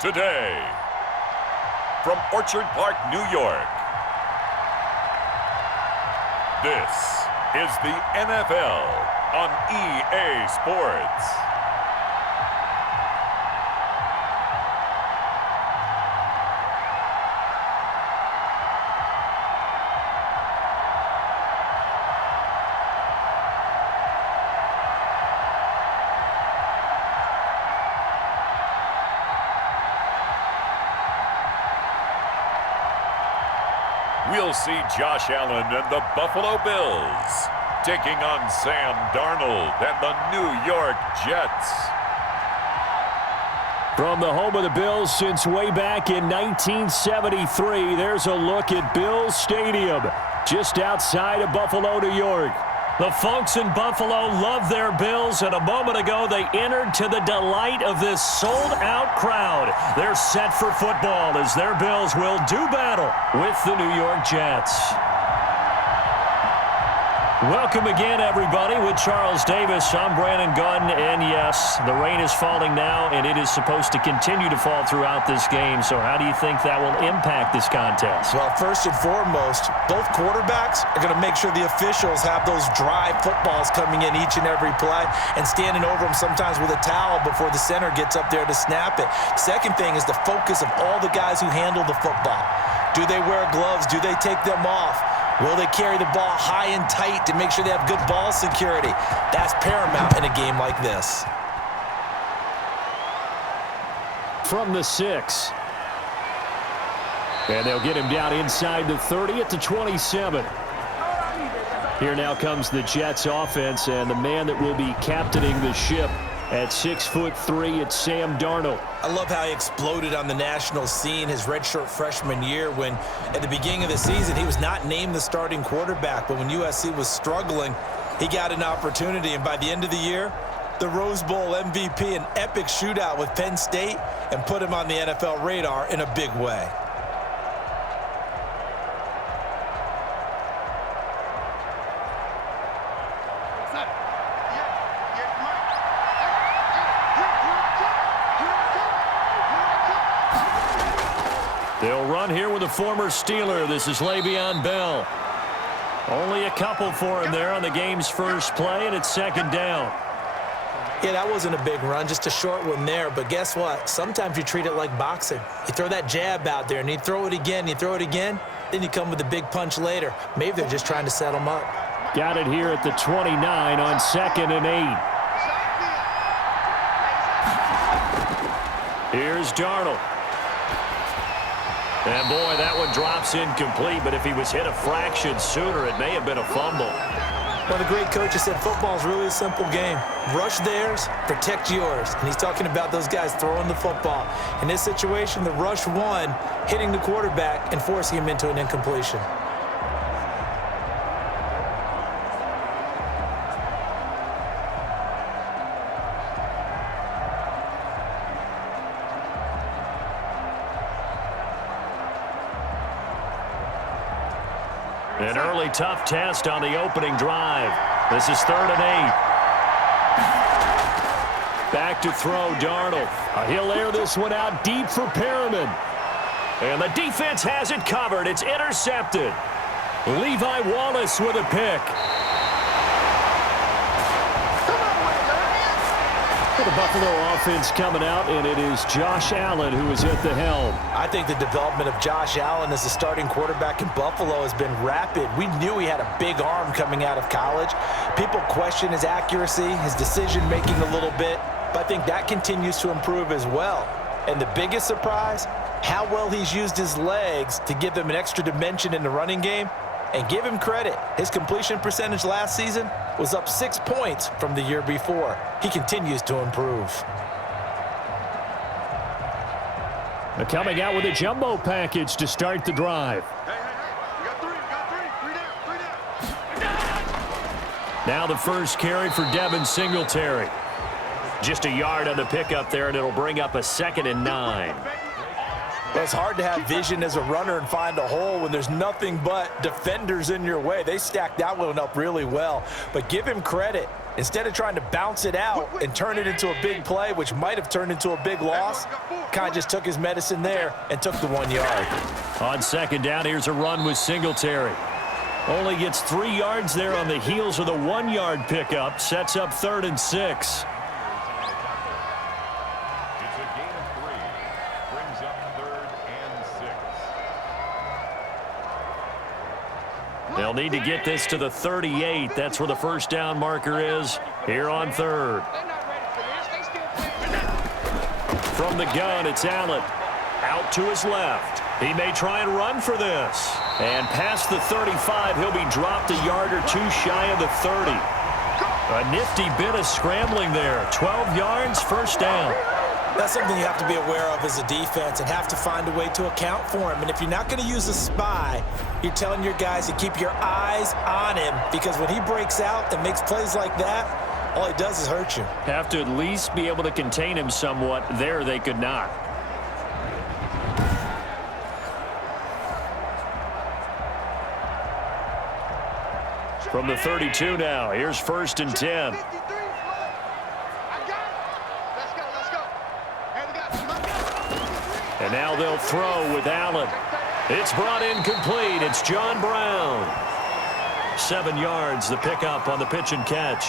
today. From Orchard Park, New York, this is the NFL on EA Sports. We'll see Josh Allen and the Buffalo Bills taking on Sam Darnold and the New York Jets. From the home of the Bills since way back in 1973, there's a look at Bills Stadium, just outside of Buffalo, New York. The folks in Buffalo love their Bills, and a moment ago they entered to the delight of this sold-out crowd. They're set for football as their Bills will do battle with the New York Jets. Welcome again, everybody, with Charles Davis. I'm Brandon Gunn, and yes, the rain is falling now, and it is supposed to continue to fall throughout this game. So how do you think that will impact this contest? Well, first and foremost, both quarterbacks are going to make sure the officials have those dry footballs coming in each and every play and standing over them sometimes with a towel before the center gets up there to snap it. Second thing is the focus of all the guys who handle the football. Do they wear gloves? Do they take them off? Will they carry the ball high and tight to make sure they have good ball security? That's paramount in a game like this. From the 6. And they'll get him down inside the 30 at the 27. Here now comes the Jets offense, and the man that will be captaining the ship at 6'3", it's Sam Darnold. I love how he exploded on the national scene his redshirt freshman year when, at the beginning of the season, he was not named the starting quarterback. But when USC was struggling, he got an opportunity. And by the end of the year, the Rose Bowl MVP, an epic shootout with Penn State, and put him on the NFL radar in a big way. They'll run here with a former Steeler. This is Le'Veon Bell. Only a couple for him there on the game's first play, and it's second down. Yeah, that wasn't a big run, just a short one there. But guess what? Sometimes you treat it like boxing. You throw that jab out there, and you throw it again, then you come with a big punch later. Maybe they're just trying to set them up. Got it here at the 29 on 2nd and 8. Here's Darnold. And, boy, that one drops incomplete, but if he was hit a fraction sooner, it may have been a fumble. Well, the great coach has said football is really a simple game. Rush theirs, protect yours. And he's talking about those guys throwing the football. In this situation, the rush won, hitting the quarterback and forcing him into an incompletion. An early tough test on the opening drive. This is 3rd and 8. Back to throw, Darnold. He'll air this one out deep for Perriman. And the defense has it covered. It's intercepted. Levi Wallace with a pick. The Buffalo offense coming out, and it is Josh Allen who is at the helm. I think the development of Josh Allen as a starting quarterback in Buffalo has been rapid. We knew he had a big arm coming out of college. People question his accuracy, his decision-making a little bit, but I think that continues to improve as well. And the biggest surprise, how well he's used his legs to give them an extra dimension in the running game. And give him credit, his completion percentage last season was up 6 points from the year before. He continues to improve. They're coming out with a jumbo package to start the drive. We got three down. Now the first carry for Devin Singletary. Just a yard on the pickup there, and it'll bring up a 2nd and 9. Well, it's hard to have vision as a runner and find a hole when there's nothing but defenders in your way. They stacked that one up really well. But give him credit. Instead of trying to bounce it out and turn it into a big play, which might have turned into a big loss, kind of just took his medicine there and took the 1 yard. On second down, here's a run with Singletary. Only gets 3 yards there on the heels of the 1 yard pickup. Sets up 3rd and 6. It's a gain of 3. Brings up 3rd and 6. They'll need to get this to the 38. That's where the first down marker is here on 3rd. From the gun, it's Allen. Out to his left. He may try and run for this. And past the 35, he'll be dropped a yard or 2 shy of the 30. A nifty bit of scrambling there. 12 yards, first down. That's something you have to be aware of as a defense and have to find a way to account for him. And if you're not going to use a spy, you're telling your guys to keep your eyes on him, because when he breaks out and makes plays like that, all he does is hurt you. Have to at least be able to contain him somewhat. There they could not. From the 32 now, here's 1st and 10. And now they'll throw with Allen. It's brought in complete. It's John Brown. 7 yards, the pickup on the pitch and catch.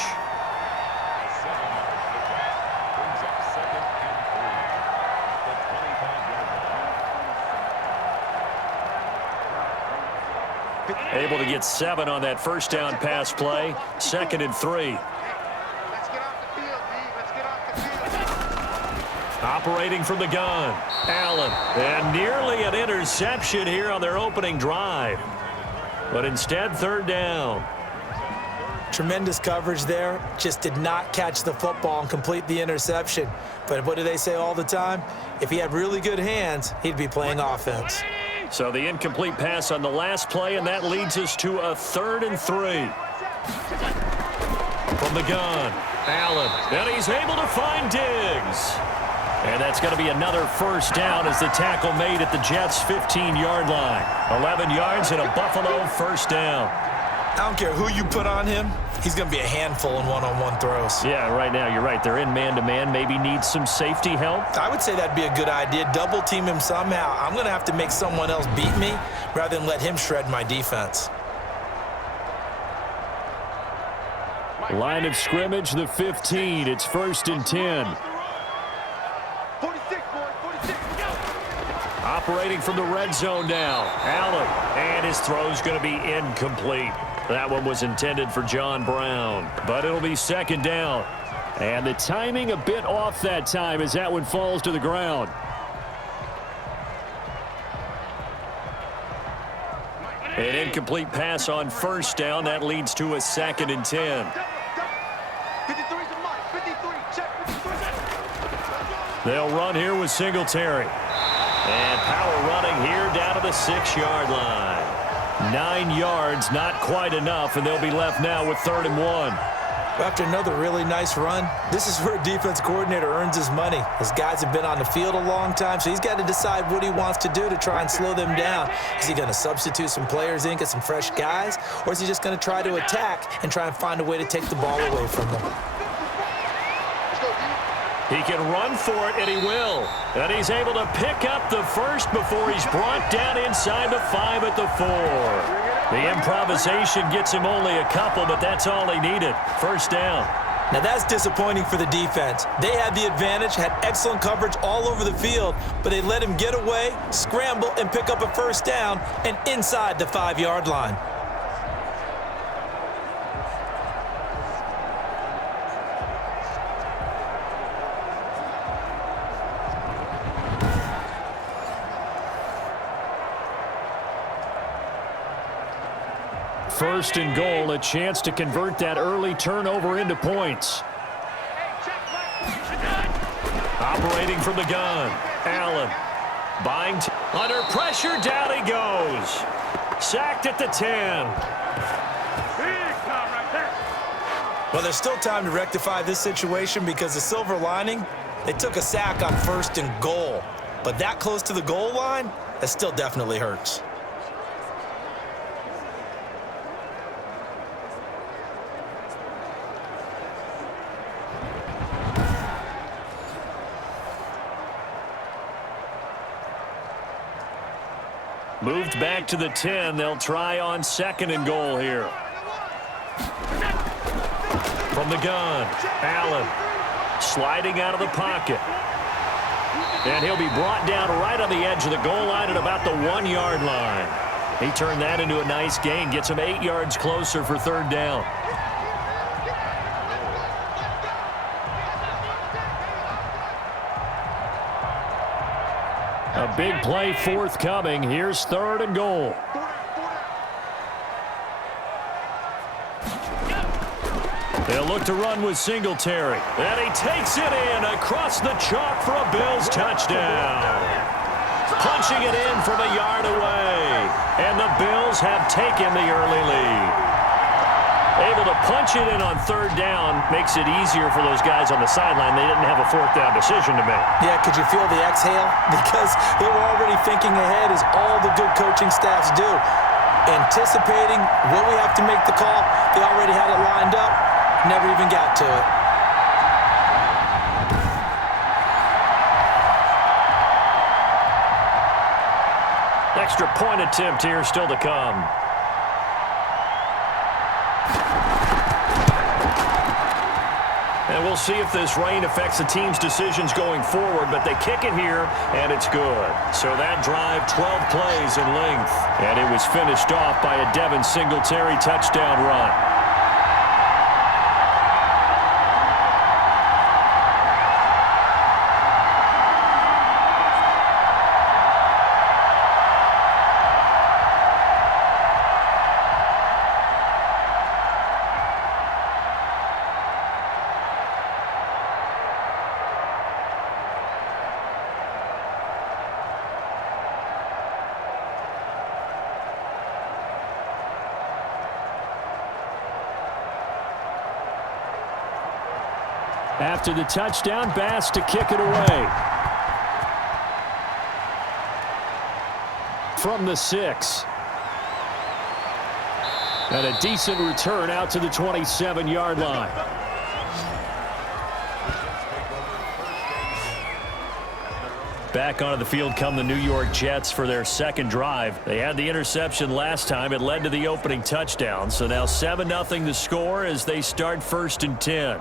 Able to get 7 on that first down pass play. 2nd and 3. Let's get off the field, D. Let's get off the field. Operating from the gun, Allen. And nearly an interception here on their opening drive. But instead, 3rd down. Tremendous coverage there. Just did not catch the football and complete the interception. But what do they say all the time? If he had really good hands, he'd be playing offense. So the incomplete pass on the last play, and that leads us to a 3rd and 3. From the gun, Allen. And he's able to find Diggs. And that's going to be another first down as the tackle made at the Jets' 15-yard line. 11 yards and a Buffalo first down. I don't care who you put on him. He's going to be a handful in one-on-one throws. Yeah, right now, you're right. They're in man-to-man. Maybe need some safety help. I would say that'd be a good idea. Double team him somehow. I'm going to have to make someone else beat me rather than let him shred my defense. Line of scrimmage, the 15. It's 1st and 10. 46, boy. 46. Go. Operating from the red zone now. Allen. And his throw's going to be incomplete. That one was intended for John Brown. But it'll be 2nd down. And the timing a bit off that time as that one falls to the ground. An incomplete pass on 1st down. That leads to a 2nd and 10. 53's a Mike. 53. Check 53. They'll run here with Singletary. And power running here down to the 6-yard line. 9 yards, not quite enough, and they'll be left now with 3rd and 1. After another really nice run, this is where a defense coordinator earns his money. His guys have been on the field a long time, so he's got to decide what he wants to do to try and slow them down. Is he going to substitute some players in, get some fresh guys, or is he just going to try to attack and try and find a way to take the ball away from them? He can run for it, and he will. And he's able to pick up the first before he's brought down inside the 5 at the 4. The improvisation gets him only a couple, but that's all he needed. First down. Now that's disappointing for the defense. They had the advantage, had excellent coverage all over the field, but they let him get away, scramble, and pick up a first down, and inside the 5-yard line. First and goal, a chance to convert that early turnover into points. Operating from the gun, Allen. Buying under pressure, down he goes. Sacked at the 10. Well, there's still time to rectify this situation because the silver lining, they took a sack on 1st and goal. But that close to the goal line, that still definitely hurts. Moved back to the 10. They'll try on 2nd and goal here. From the gun, Allen sliding out of the pocket. And he'll be brought down right on the edge of the goal line at about the 1-yard line. He turned that into a nice gain, gets him 8 yards closer for 3rd down. A big play forthcoming. Here's 3rd and goal. They'll look to run with Singletary. And he takes it in across the chalk for a Bills touchdown. Punching it in from a yard away. And the Bills have taken the early lead. Able to punch it in on 3rd down makes it easier for those guys on the sideline. They didn't have a 4th down decision to make. Yeah, could you feel the exhale? Because they were already thinking ahead, as all the good coaching staffs do. Anticipating when we have to make the call. They already had it lined up. Never even got to it. Extra point attempt here still to come. And we'll see if this rain affects the team's decisions going forward, but they kick it here, and it's good. So that drive, 12 plays in length, and it was finished off by a Devin Singletary touchdown run. After the touchdown, Bass to kick it away. From the 6. And a decent return out to the 27-yard line. Back onto the field come the New York Jets for their 2nd drive. They had the interception last time. It led to the opening touchdown. So now 7-0 the score as they start 1st and 10.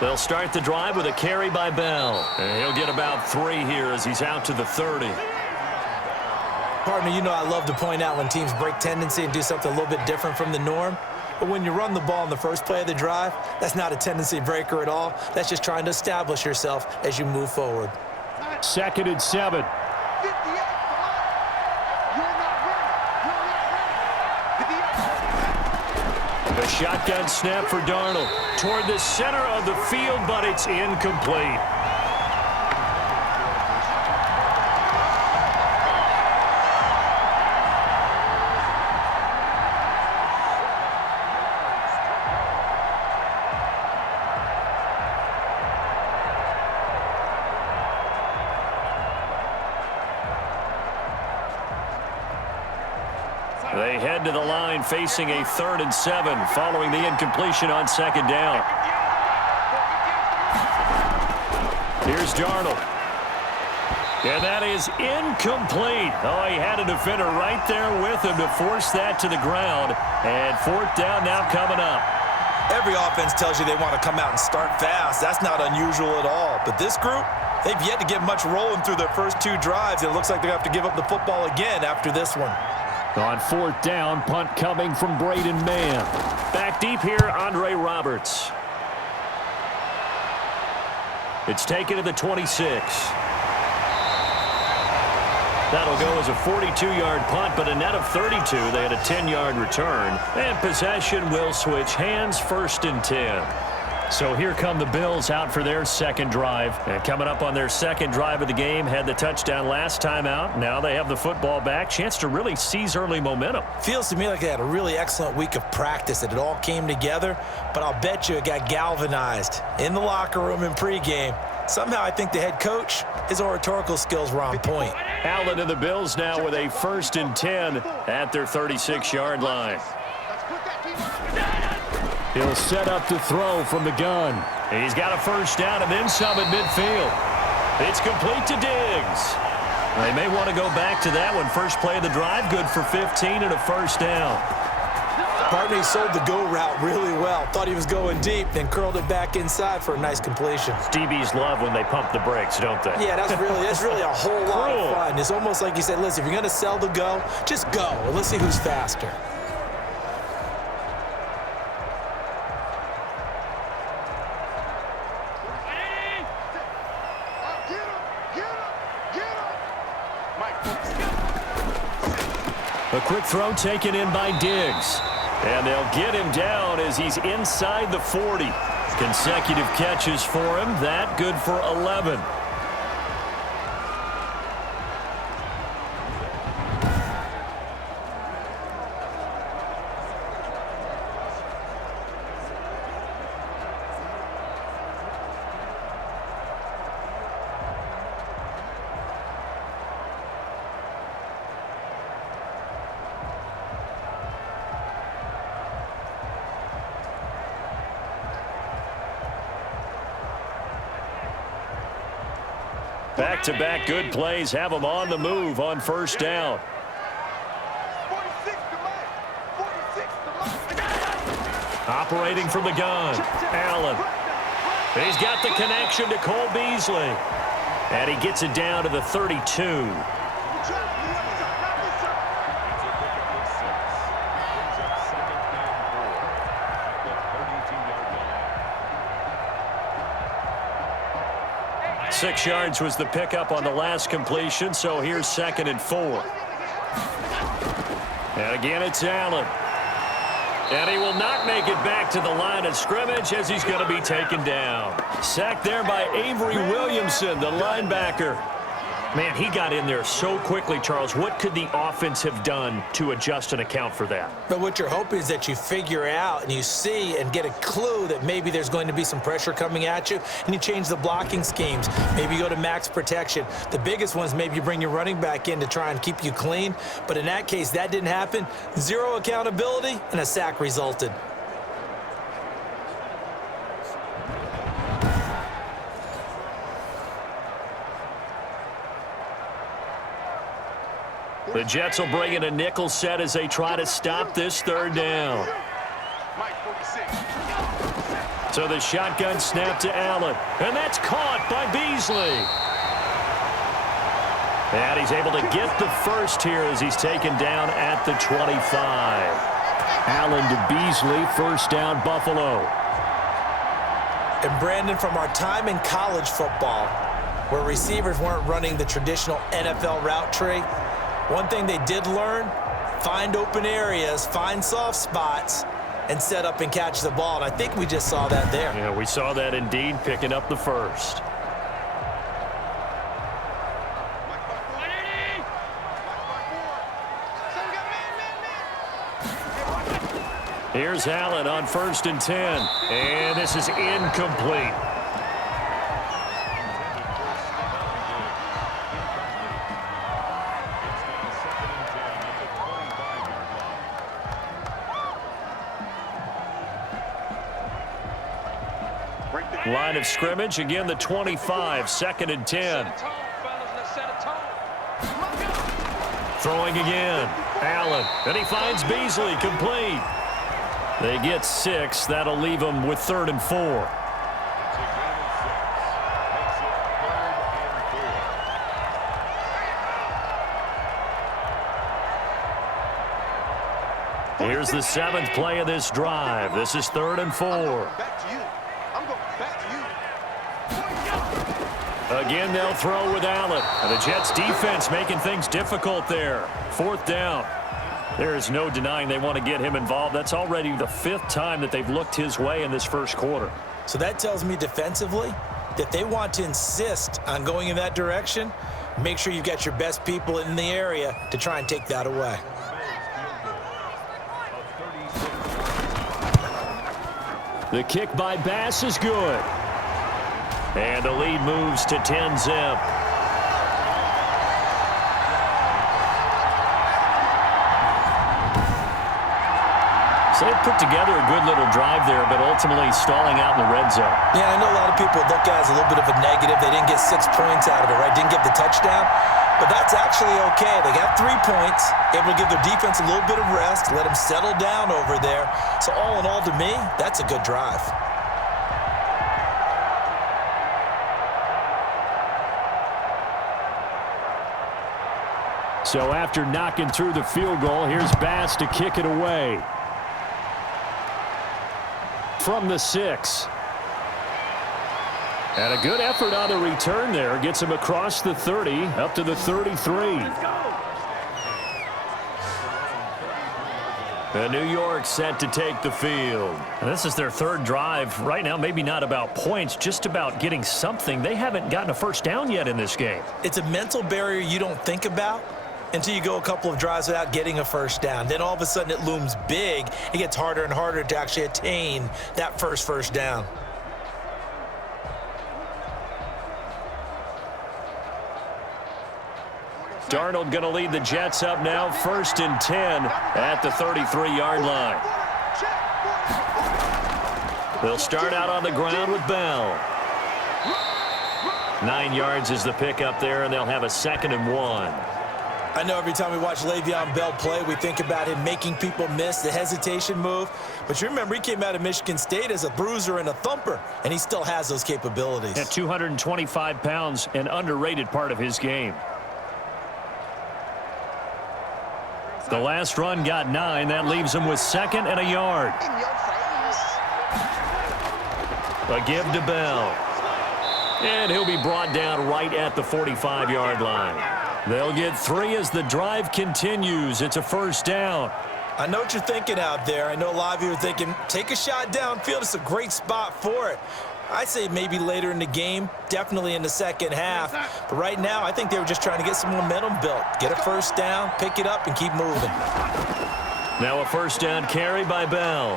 They'll start the drive with a carry by Bell. And he'll get about 3 here as he's out to the 30. Partner, you know I love to point out when teams break tendency and do something a little bit different from the norm. But when you run the ball in the first play of the drive, that's not a tendency breaker at all. That's just trying to establish yourself as you move forward. 2nd and 7. A shotgun snap for Darnold toward the center of the field, but it's incomplete. They head to the line facing a 3rd and 7 following the incompletion on 2nd down. Here's Darnold. And that is incomplete. Oh, he had a defender right there with him to force that to the ground. And 4th down now coming up. Every offense tells you they want to come out and start fast. That's not unusual at all. But this group, they've yet to get much rolling through their first 2 drives. It looks like they have to give up the football again after this one. On 4th down, punt coming from Braden Mann. Back deep here, Andre Roberts. It's taken to the 26. That'll go as a 42-yard punt, but a net of 32. They had a 10-yard return. And possession will switch hands, 1st and 10. So here come the Bills out for their second drive. And coming up on their second drive of the game, had the touchdown last time out. Now they have the football back. Chance to really seize early momentum. Feels to me like they had a really excellent week of practice, that it all came together. But I'll bet you it got galvanized in the locker room in pregame. Somehow I think the head coach, his oratorical skills were on point. Allen and the Bills now with a 1st and 10 at their 36-yard line. He'll set up to throw from the gun. He's got a first down and then some at midfield. It's complete to Diggs. They may want to go back to that one. First play of the drive, good for 15 and a first down. Barney sold the go route really well. Thought he was going deep, then curled it back inside for a nice completion. DBs love when they pump the brakes, don't they? Yeah, that's really a whole lot of fun. It's almost like you said, listen, if you're going to sell the go, just go. And let's see who's faster. A quick throw taken in by Diggs. And they'll get him down as he's inside the 40. Consecutive catches for him. That good for 11. Back-to-back good plays have them on the move on first down. Operating from the gun, Allen. He's got the connection to Cole Beasley. And he gets it down to the 32. 6 yards was the pickup on the last completion, so here's 2nd and 4. And again, it's Allen. And he will not make it back to the line of scrimmage as he's going to be taken down. Sacked there by Avery Williamson, the linebacker. Man, he got in there so quickly, Charles. What could the offense have done to adjust and account for that? But what you're hoping is that you figure out and you see and get a clue that maybe there's going to be some pressure coming at you, and you change the blocking schemes. Maybe you go to max protection. The biggest one is maybe you bring your running back in to try and keep you clean. But in that case, that didn't happen. Zero accountability, and a sack resulted. The Jets will bring in a nickel set as they try to stop this 3rd down. So the shotgun snap to Allen. And that's caught by Beasley. And he's able to get the first here as he's taken down at the 25. Allen to Beasley, first down Buffalo. And Brandon, from our time in college football, where receivers weren't running the traditional NFL route tree, one thing they did learn, find open areas, find soft spots, and set up and catch the ball. And I think we just saw that there. Yeah, we saw that indeed, picking up the first. Here's Allen on 1st and 10. And this is incomplete. Line of scrimmage, again the 25, 2nd and 10. Throwing again, Allen, and he finds Beasley, complete. They get 6, that'll leave them with 3rd and 4. Here's the 7th play of this drive. This is 3rd and 4. Again, they'll throw with Allen. And the Jets defense making things difficult there. 4th down. There is no denying they want to get him involved. That's already the 5th time that they've looked his way in this first quarter. So that tells me defensively that they want to insist on going in that direction. Make sure you've got your best people in the area to try and take that away. The kick by Bass is good. And the lead moves to 10-zip. So they put together a good little drive there, but ultimately stalling out in the red zone. Yeah, I know a lot of people look at it as a little bit of a negative. They didn't get 6 points out of it, right? Didn't get the touchdown. But that's actually okay. They got 3 points, able to give their defense a little bit of rest, let them settle down over there. So all in all, to me, that's a good drive. So after knocking through the field goal, here's Bass to kick it away. From the 6. And a good effort on the return there. Gets him across the 30, up to the 33. And New York set to take the field. And this is their 3rd drive. Right now, maybe not about points, just about getting something. They haven't gotten a first down yet in this game. It's a mental barrier you don't think about until you go a couple of drives without getting a first down. Then all of a sudden it looms big. It gets harder and harder to actually attain that first down. Darnold going to lead the Jets up now, 1st and 10 at the 33-yard line. They'll start out on the ground with Bell. 9 yards is the pickup there, and they'll have a 2nd and 1. I know every time we watch Le'Veon Bell play, we think about him making people miss the hesitation move. But you remember, he came out of Michigan State as a bruiser and a thumper, and he still has those capabilities. At 225 pounds, an underrated part of his game. The last run got 9. That leaves him with 2nd and a yard. A give to Bell. And he'll be brought down right at the 45-yard line. They'll get 3 as the drive continues. It's a first down. I know what you're thinking out there. I know a lot of you are thinking, take a shot downfield. It's a great spot for it. I say maybe later in the game, definitely in the second half. But right now, I think they were just trying to get some momentum built. Get a first down, pick it up, and keep moving. Now a first down carry by Bell.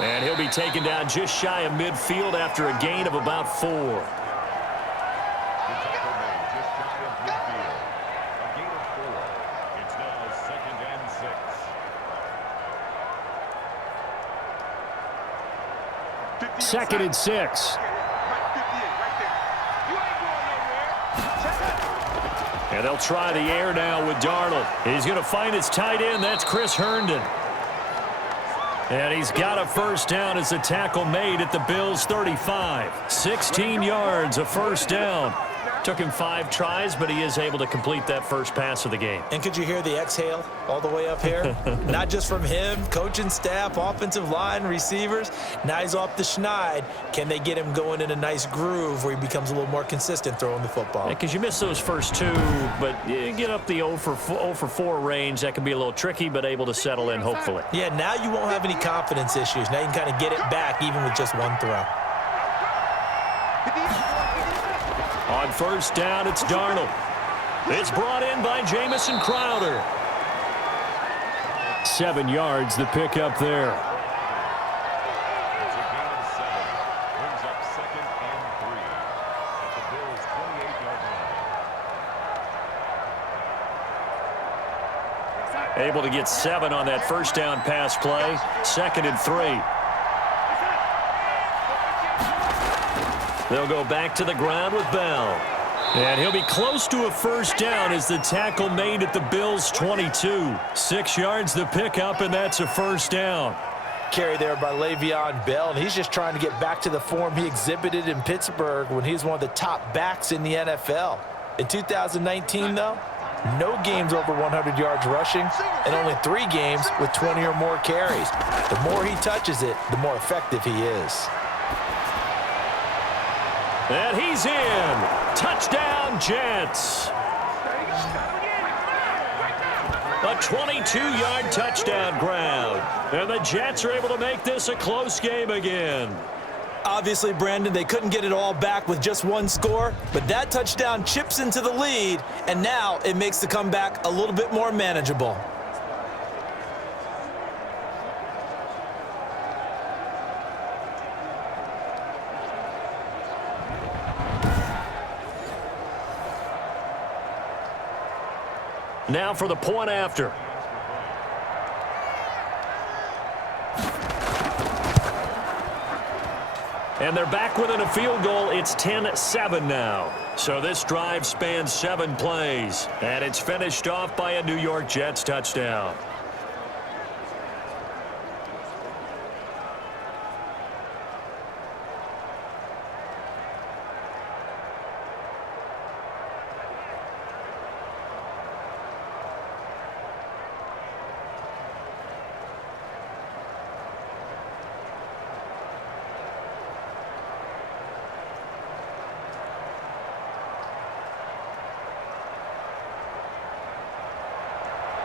And he'll be taken down just shy of midfield after a gain of about 4. Second and 6. And they'll try the air now with Darnold. He's going to find his tight end. That's Chris Herndon. And he's got a first down as a tackle made at the Bills' 35. 16 yards, a first down. Took him 5 tries, but he is able to complete that first pass of the game. And could you hear the exhale all the way up here? Not just from him, coaching staff, offensive line, receivers. Now he's off the schneid. Can they get him going in a nice groove where he becomes a little more consistent throwing the football? Because you miss those first 2, but you get up the 0 for 4 range. That can be a little tricky, but able to settle in, hopefully. Yeah, now you won't have any confidence issues. Now you can kind of get it back even with just 1 throw. On first down, it's Darnold. It's brought in by Jamison Crowder. 7 yards, the pickup there. Able to get 7 on that first down pass play. 2nd and 3. They'll go back to the ground with Bell. And he'll be close to a first down as the tackle made at the Bills' 22. 6 yards the pickup, and that's a first down. Carry there by Le'Veon Bell, and he's just trying to get back to the form he exhibited in Pittsburgh when he was one of the top backs in the NFL. In 2019, though, no games over 100 yards rushing, and only 3 games with 20 or more carries. The more he touches it, the more effective he is. And he's in. Touchdown, Jets. A 22-yard touchdown ground. And the Jets are able to make this a close game again. Obviously, Brandon, they couldn't get it all back with just one score, but that touchdown chips into the lead, and now it makes the comeback a little bit more manageable. Now for the point after. And they're back within a field goal. It's 10-7 now. So this drive spans 7 plays. And it's finished off by a New York Jets touchdown.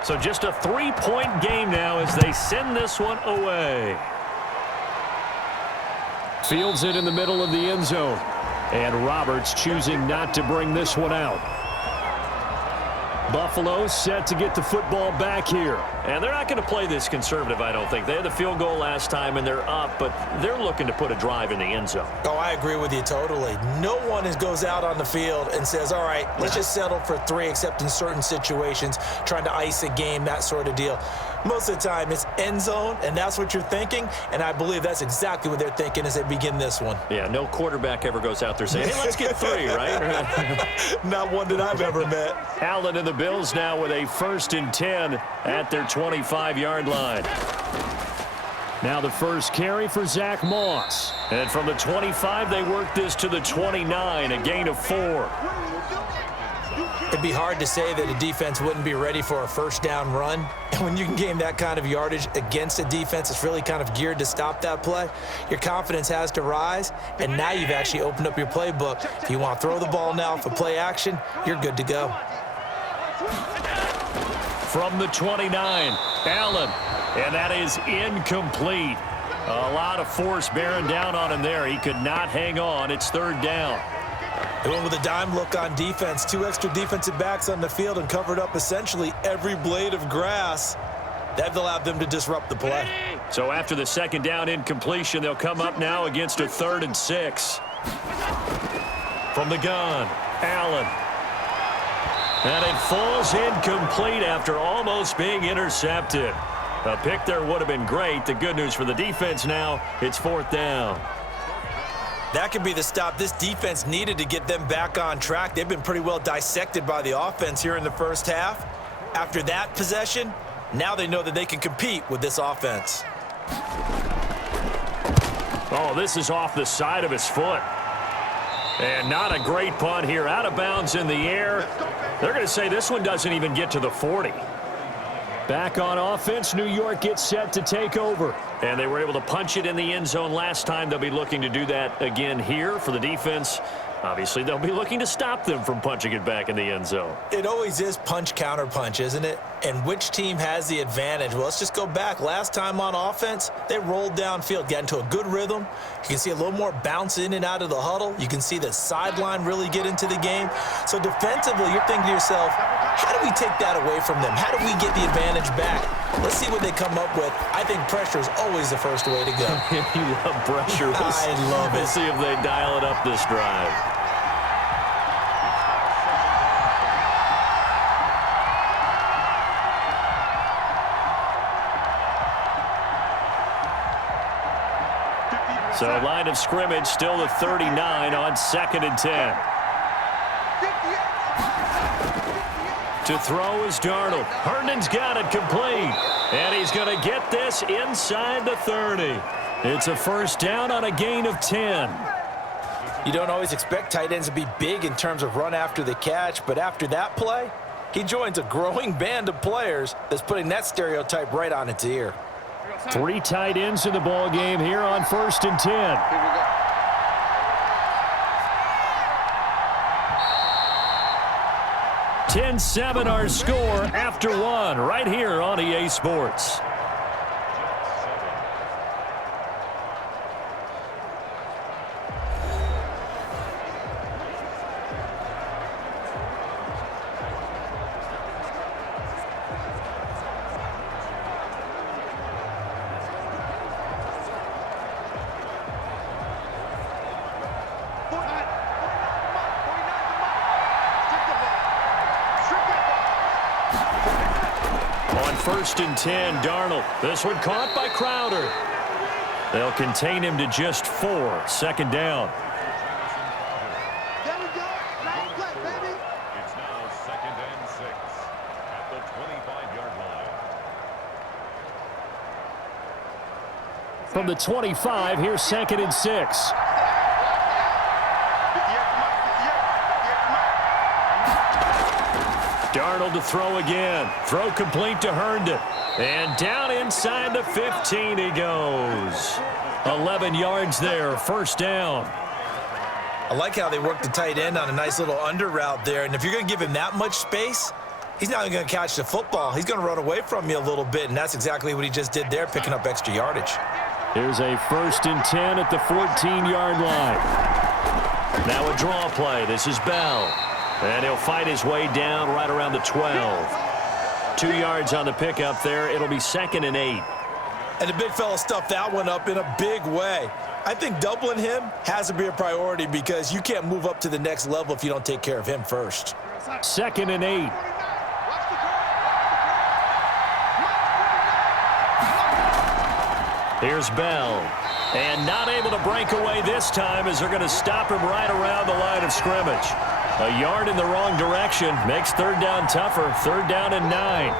So just a 3-point game now as they send this one away. Fields it in the middle of the end zone. And Roberts choosing not to bring this one out. Buffalo set to get the football back here. And they're not going to play this conservative, I don't think. They had the field goal last time, and they're up, but they're looking to put a drive in the end zone. Oh, I agree with you totally. No one goes out on the field and says, all right, let's just settle for 3, except in certain situations, trying to ice a game, that sort of deal. Most of the time, it's end zone, and that's what you're thinking, and I believe that's exactly what they're thinking as they begin this one. Yeah, no quarterback ever goes out there saying, hey, let's get 3, right? Not one that I've ever met. Allen and the Bills now with a 1st and 10 at their 25-yard line. Now the first carry for Zach Moss. And from the 25, they work this to the 29, a gain of 4. It'd be hard to say that a defense wouldn't be ready for a first down run. And when you can gain that kind of yardage against a defense that's really kind of geared to stop that play, your confidence has to rise. And now you've actually opened up your playbook. If you want to throw the ball now for play action, you're good to go. From the 29, Allen. And that is incomplete. A lot of force bearing down on him there. He could not hang on. It's 3rd down. They went with a dime look on defense. 2 extra defensive backs on the field and covered up essentially every blade of grass. That allowed them to disrupt the play. So after the 2nd down incompletion, they'll come up now against a 3rd and 6. From the gun, Allen. And it falls incomplete after almost being intercepted. A pick there would have been great. The good news for the defense now, it's 4th down. That could be the stop this defense needed to get them back on track. They've been pretty well dissected by the offense here in the first half. After that possession, now they know that they can compete with this offense. Oh, this is off the side of his foot. And not a great punt here. Out of bounds in the air. They're going to say this one doesn't even get to the 40. Back on offense, New York gets set to take over. And they were able to punch it in the end zone last time. They'll be looking to do that again here for the defense. Obviously, they'll be looking to stop them from punching it back in the end zone. It always is punch, counter punch, isn't it? And which team has the advantage? Well, let's just go back. Last time on offense, they rolled downfield, got into a good rhythm. You can see a little more bounce in and out of the huddle. You can see the sideline really get into the game. So defensively, you're thinking to yourself, how do we take that away from them? How do we get the advantage back? Let's see what they come up with. I think pressure is always the first way to go. You love pressure. I love it. We'll see if they dial it up this drive. So line of scrimmage still the 39 on 2nd and 10. To throw is Darnold. Herndon's got it complete. And he's going to get this inside the 30. It's a 1st down on a gain of 10. You don't always expect tight ends to be big in terms of run after the catch, but after that play, he joins a growing band of players that's putting that stereotype right on its ear. 3 tight ends in the ball game here on 1st and 10. Here we go. 10-7 our score after one right here on EA Sports. First and 10, Darnold. This one caught by Crowder. They'll contain him to just 4. Second down. There we go. Nice play, baby. It's now 2nd and 6 at the 25-yard line. From the 25, here's 2nd and 6. Darnold to throw again. Throw complete to Herndon. And down inside the 15 he goes. 11 yards there, first down. I like how they worked the tight end on a nice little under route there. And if you're going to give him that much space, he's not going to catch the football. He's going to run away from you a little bit, and that's exactly what he just did there, picking up extra yardage. Here's a 1st and 10 at the 14-yard line. Now a draw play. This is Bell. And he'll fight his way down right around the 12. 2 yards on the pickup there. It'll be 2nd and 8. And the big fella stuffed that one up in a big way. I think doubling him has to be a priority because you can't move up to the next level if you don't take care of him first. 2nd and 8. Here's Bell. And not able to break away this time as they're going to stop him right around the line of scrimmage. A yard in the wrong direction makes third down tougher. 3rd down and 9.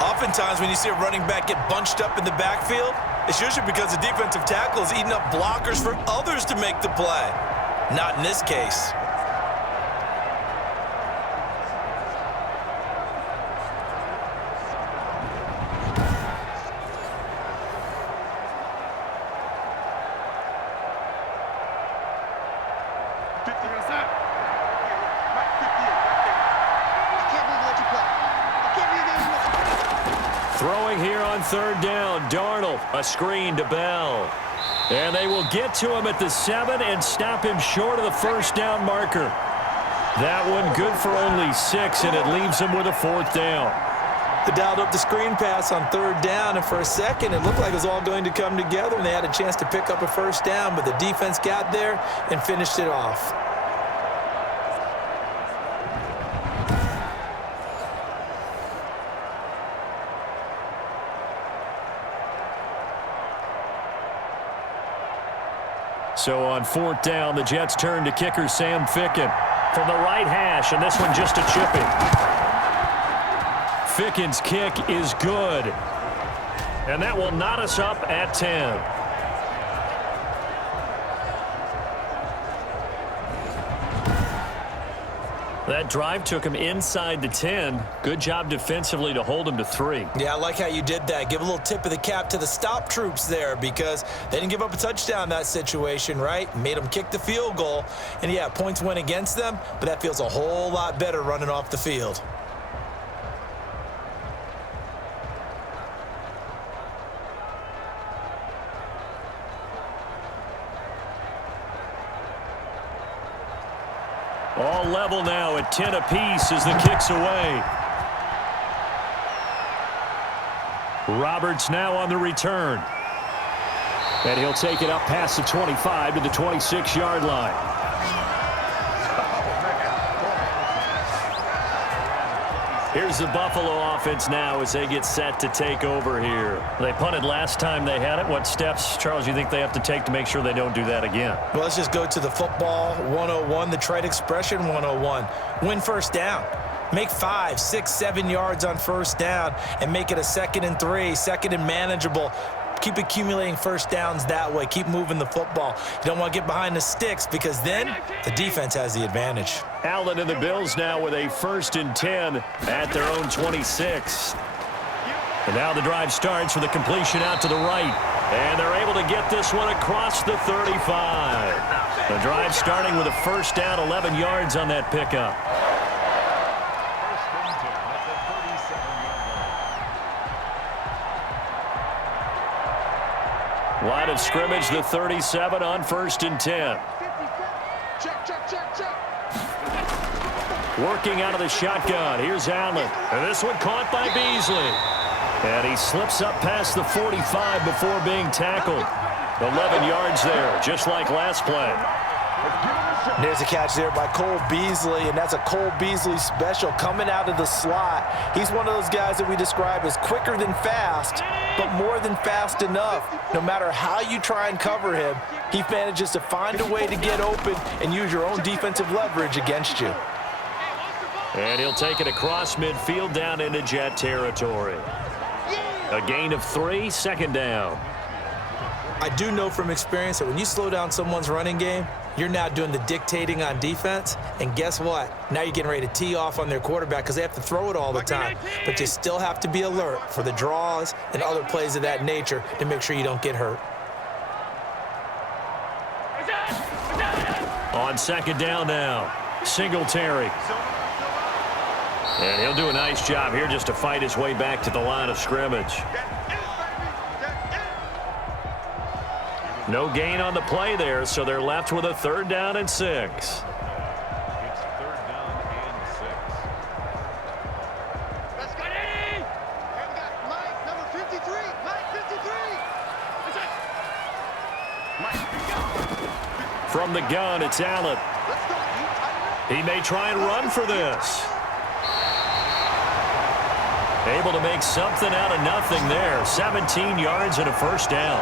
Oftentimes when you see a running back get bunched up in the backfield, it's usually because the defensive tackle is eating up blockers for others to make the play. Not in this case. Throwing here on 3rd down, Darnold, a screen to Bell. And they will get to him at the 7 and stop him short of the first down marker. That one good for only 6, and it leaves him with a 4th down. They dialed up the screen pass on 3rd down, and for a second it looked like it was all going to come together, and they had a chance to pick up a first down, but the defense got there and finished it off. So on 4th down, the Jets turn to kicker Sam Ficken from the right hash, and this one just a chipping. Ficken's kick is good, and that will knot us up at 10. That drive took him inside the 10. Good job defensively to hold him to 3. Yeah, I like how you did that. Give a little tip of the cap to the stop troops there because they didn't give up a touchdown in that situation, right? Made them kick the field goal. And, yeah, points went against them, but that feels a whole lot better running off the field. All level now at 10 apiece as the kick's away. Roberts now on the return. And he'll take it up past the 25 to the 26-yard line. Here's the Buffalo offense now as they get set to take over here. They punted last time they had it. What steps, Charles, you think they have to take to make sure they don't do that again? Well, let's just go to the football 101, the trite expression 101. Win first down. Make 5, 6, 7 yards on first down and make it a 2nd and 3, 2nd and manageable. Keep accumulating first downs that way. Keep moving the football. You don't want to get behind the sticks because then the defense has the advantage. Allen and the Bills now with a 1st and 10 at their own 26. And now the drive starts with a completion out to the right. And they're able to get this one across the 35. The drive starting with a first down, 11 yards on that pickup. of scrimmage, the 37 on 1st and 10. Check, check, check, check. Working out of the shotgun. Here's Allen. And this one caught by Beasley. And he slips up past the 45 before being tackled. 11 yards there, just like last play. There's a catch there by Cole Beasley, and that's a Cole Beasley special coming out of the slot. He's one of those guys that we describe as quicker than fast, but more than fast enough. No matter how you try and cover him, he manages to find a way to get open and use your own defensive leverage against you. And he'll take it across midfield down into Jet territory. A gain of 3, 2nd down. I do know from experience that when you slow down someone's running game, you're now doing the dictating on defense, and guess what? Now you're getting ready to tee off on their quarterback because they have to throw it all the time. But you still have to be alert for the draws and other plays of that nature to make sure you don't get hurt. On 2nd down now, Singletary. And he'll do a nice job here just to fight his way back to the line of scrimmage. No gain on the play there, so they're left with a 3rd down and 6. It's 3rd down and 6. Let's go. And we got Mike, number 53. Mike, 53. From the gun, it's Allen. Let's go. He may try and run for this. Able to make something out of nothing there. 17 yards and a 1st down.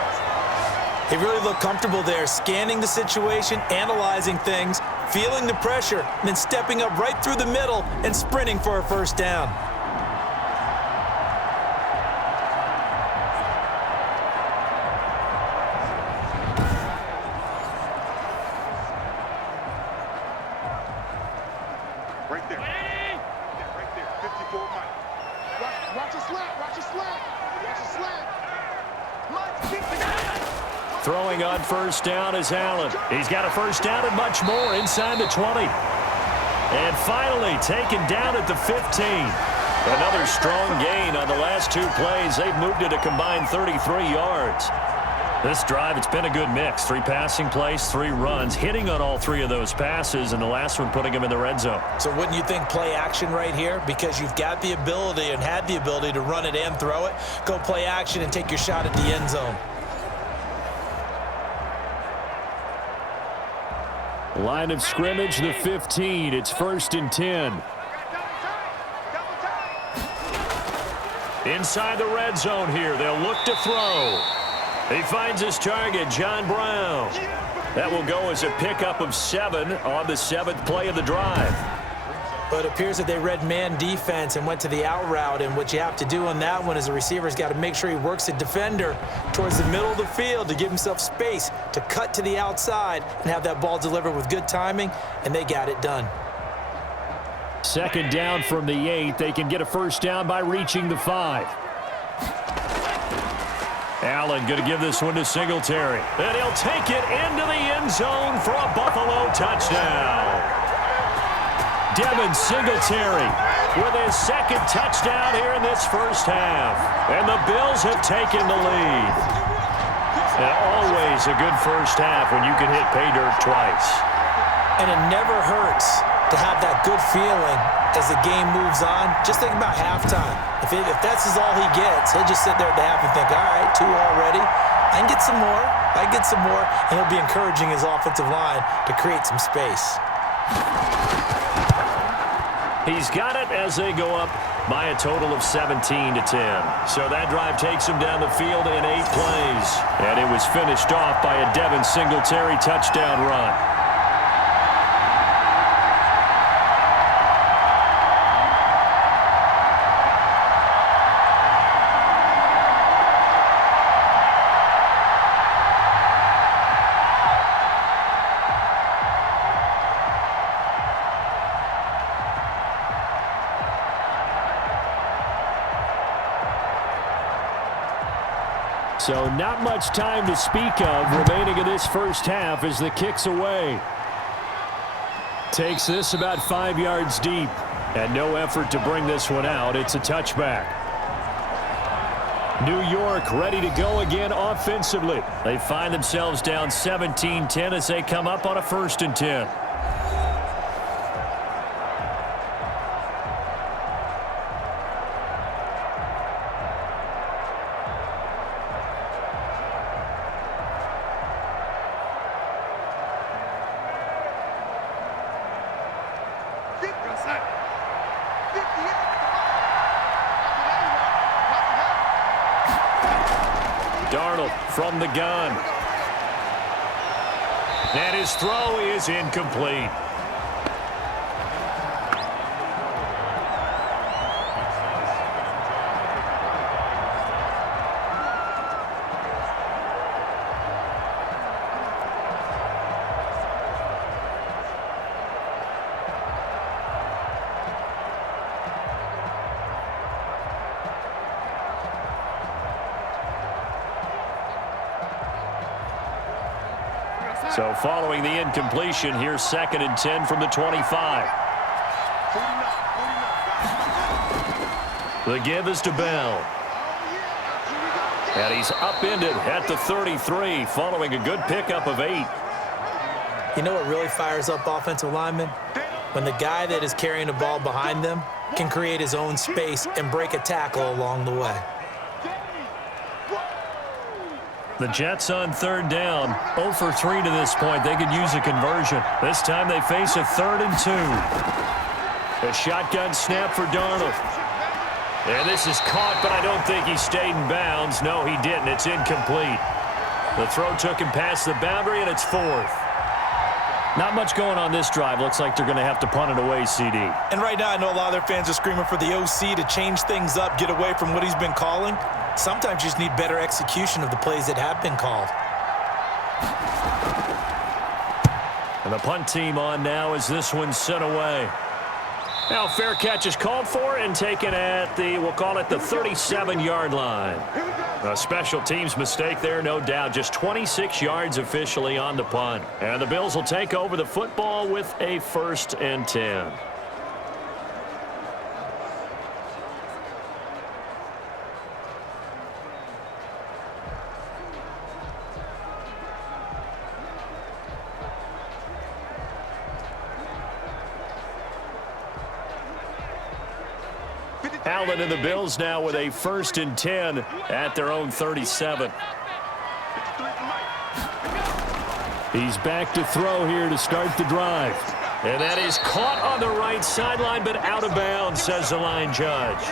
He really looked comfortable there, scanning the situation, analyzing things, feeling the pressure, and then stepping up right through the middle and sprinting for a 1st down. Right there. Right there. 54 Mike. Watch your slant. Watch your slant. Watch your slant. Mike, keep it. Throwing on 1st down is Allen. He's got a 1st down and much more inside the 20. And finally taken down at the 15. Another strong gain on the last 2 plays. They've moved it a combined 33 yards. This drive, it's been a good mix. 3 passing plays, 3 runs, hitting on all 3 of those passes, and the last one putting them in the red zone. So wouldn't you think play action right here? Because you've got the ability and had the ability to run it and throw it. Go play action and take your shot at the end zone. Line of scrimmage, the 15. It's 1st and 10. Inside the red zone here. They'll look to throw. He finds his target, John Brown. That will go as a pickup of 7 on the 7th play of the drive. But it appears that they read man defense and went to the out route, and what you have to do on that one is the receiver's got to make sure he works the defender towards the middle of the field to give himself space to cut to the outside and have that ball delivered with good timing, and they got it done. 2nd down from the 8. They can get a 1st down by reaching the 5. Allen going to give this one to Singletary. And he'll take it into the end zone for a Buffalo touchdown. Devin Singletary with his 2nd touchdown here in this 1st half. And the Bills have taken the lead. And always a good 1st half when you can hit pay dirt twice. And it never hurts to have that good feeling as the game moves on. Just think about halftime. If that's all he gets, he'll just sit there at the half and think, all right, 2 already. I can get some more. I can get some more. And he'll be encouraging his offensive line to create some space. He's got it as they go up by a total of 17-10. So that drive takes him down the field in 8 plays. And it was finished off by a Devin Singletary touchdown run. So not much time to speak of remaining in this 1st half as the kick's away. Takes this about 5 yards deep, and no effort to bring this one out. It's a touchback. New York ready to go again offensively. They find themselves down 17-10 as they come up on a 1st and 10. Darnold from the gun. And his throw is incomplete. So following the incompletion, here's 2nd and 10 from the 25. The give is to Bell. And he's upended at the 33 following a good pickup of 8. You know what really fires up offensive linemen? When the guy that is carrying the ball behind them can create his own space and break a tackle along the way. The Jets on 3rd down, 0 for 3 to this point. They could use a conversion. This time they face a 3rd and 2. A shotgun snap for Darnold. And this is caught, but I don't think he stayed in bounds. No, he didn't. It's incomplete. The throw took him past the boundary, and it's 4th. Not much going on this drive. Looks like they're going to have to punt it away, CD. And right now I know a lot of their fans are screaming for the OC to change things up, get away from what he's been calling. Sometimes you just need better execution of the plays that have been called. And the punt team on now as this one's sent away. Now fair catch is called for and taken at the, we'll call it the 37-yard line. A special teams mistake there, no doubt. Just 26 yards officially on the punt. And the Bills will take over the football with a 1st and 10. Allen and the Bills now with a 1st and 10 at their own 37. He's back to throw here to start the drive. And that is caught on the right sideline, but out of bounds, says the line judge.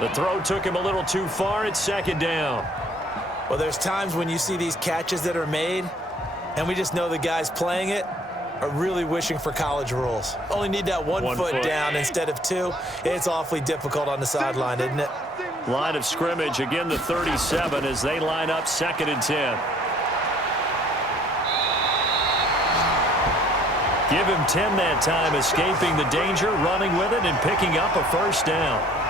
The throw took him a little too far. It's 2nd down. Well, there's times when you see these catches that are made, and we just know the guys playing it are really wishing for college rules. Only need that one foot down instead of 2. It's awfully difficult on the sideline, isn't it? Line of scrimmage, again the 37 as they line up 2nd and 10. Give him 10 that time, escaping the danger, running with it, and picking up a 1st down.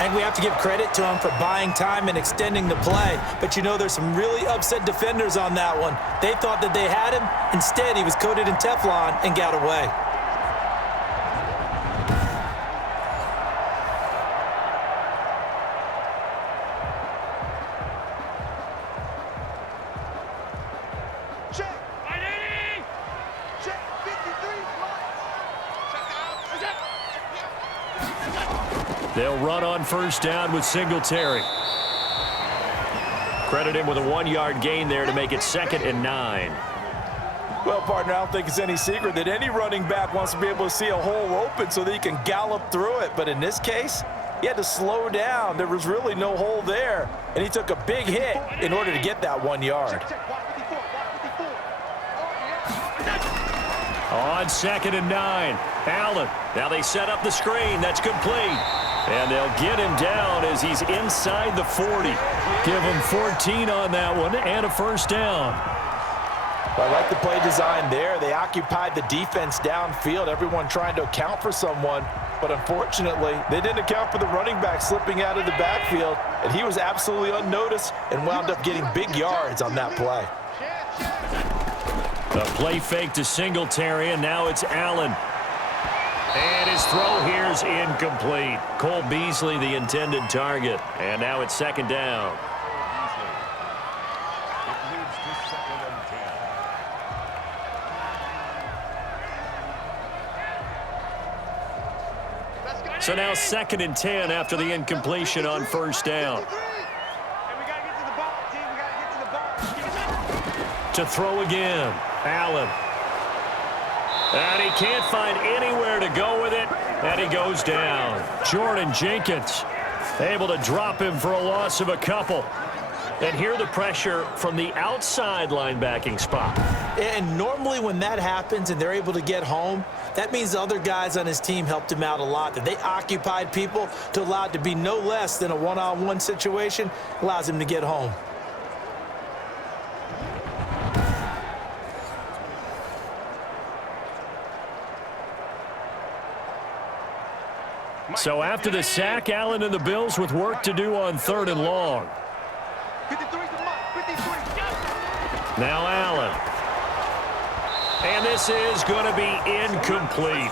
And we have to give credit to him for buying time and extending the play. But you know, there's some really upset defenders on that one. They thought that they had him. Instead, he was coated in Teflon and got away. They'll run on 1st down with Singletary. Credit him with a 1-yard gain there to make it 2nd and 9. Well, partner, I don't think it's any secret that any running back wants to be able to see a hole open so that he can gallop through it. But in this case, he had to slow down. There was really no hole there, and he took a big hit in order to get that 1 yard. On 2nd and 9, Allen. Now they set up the screen. That's complete. And they'll get him down as he's inside the 40. Give him 14 on that one and a 1st down. Well, I like the play design there. They occupied the defense downfield, everyone trying to account for someone. But unfortunately, they didn't account for the running back slipping out of the backfield. And he was absolutely unnoticed and wound up getting big yards on that play. The play fake to Singletary, and now it's Allen. And his throw here is incomplete. Cole Beasley, the intended target. And now it's 2nd down. So now 2nd and 10 after the incompletion on first down. To throw again, Allen. And he can't find anywhere to go with it, and he goes down. Jordan Jenkins able to drop him for a loss of a couple. And here the pressure from the outside linebacking spot. And normally when that happens and they're able to get home, that means the other guys on his team helped him out a lot. That they occupied people to allow it to be no less than a one-on-one situation, allows him to get home. So after the sack, Allen and the Bills with work to do on 3rd and long. Now Allen. And this is going to be incomplete.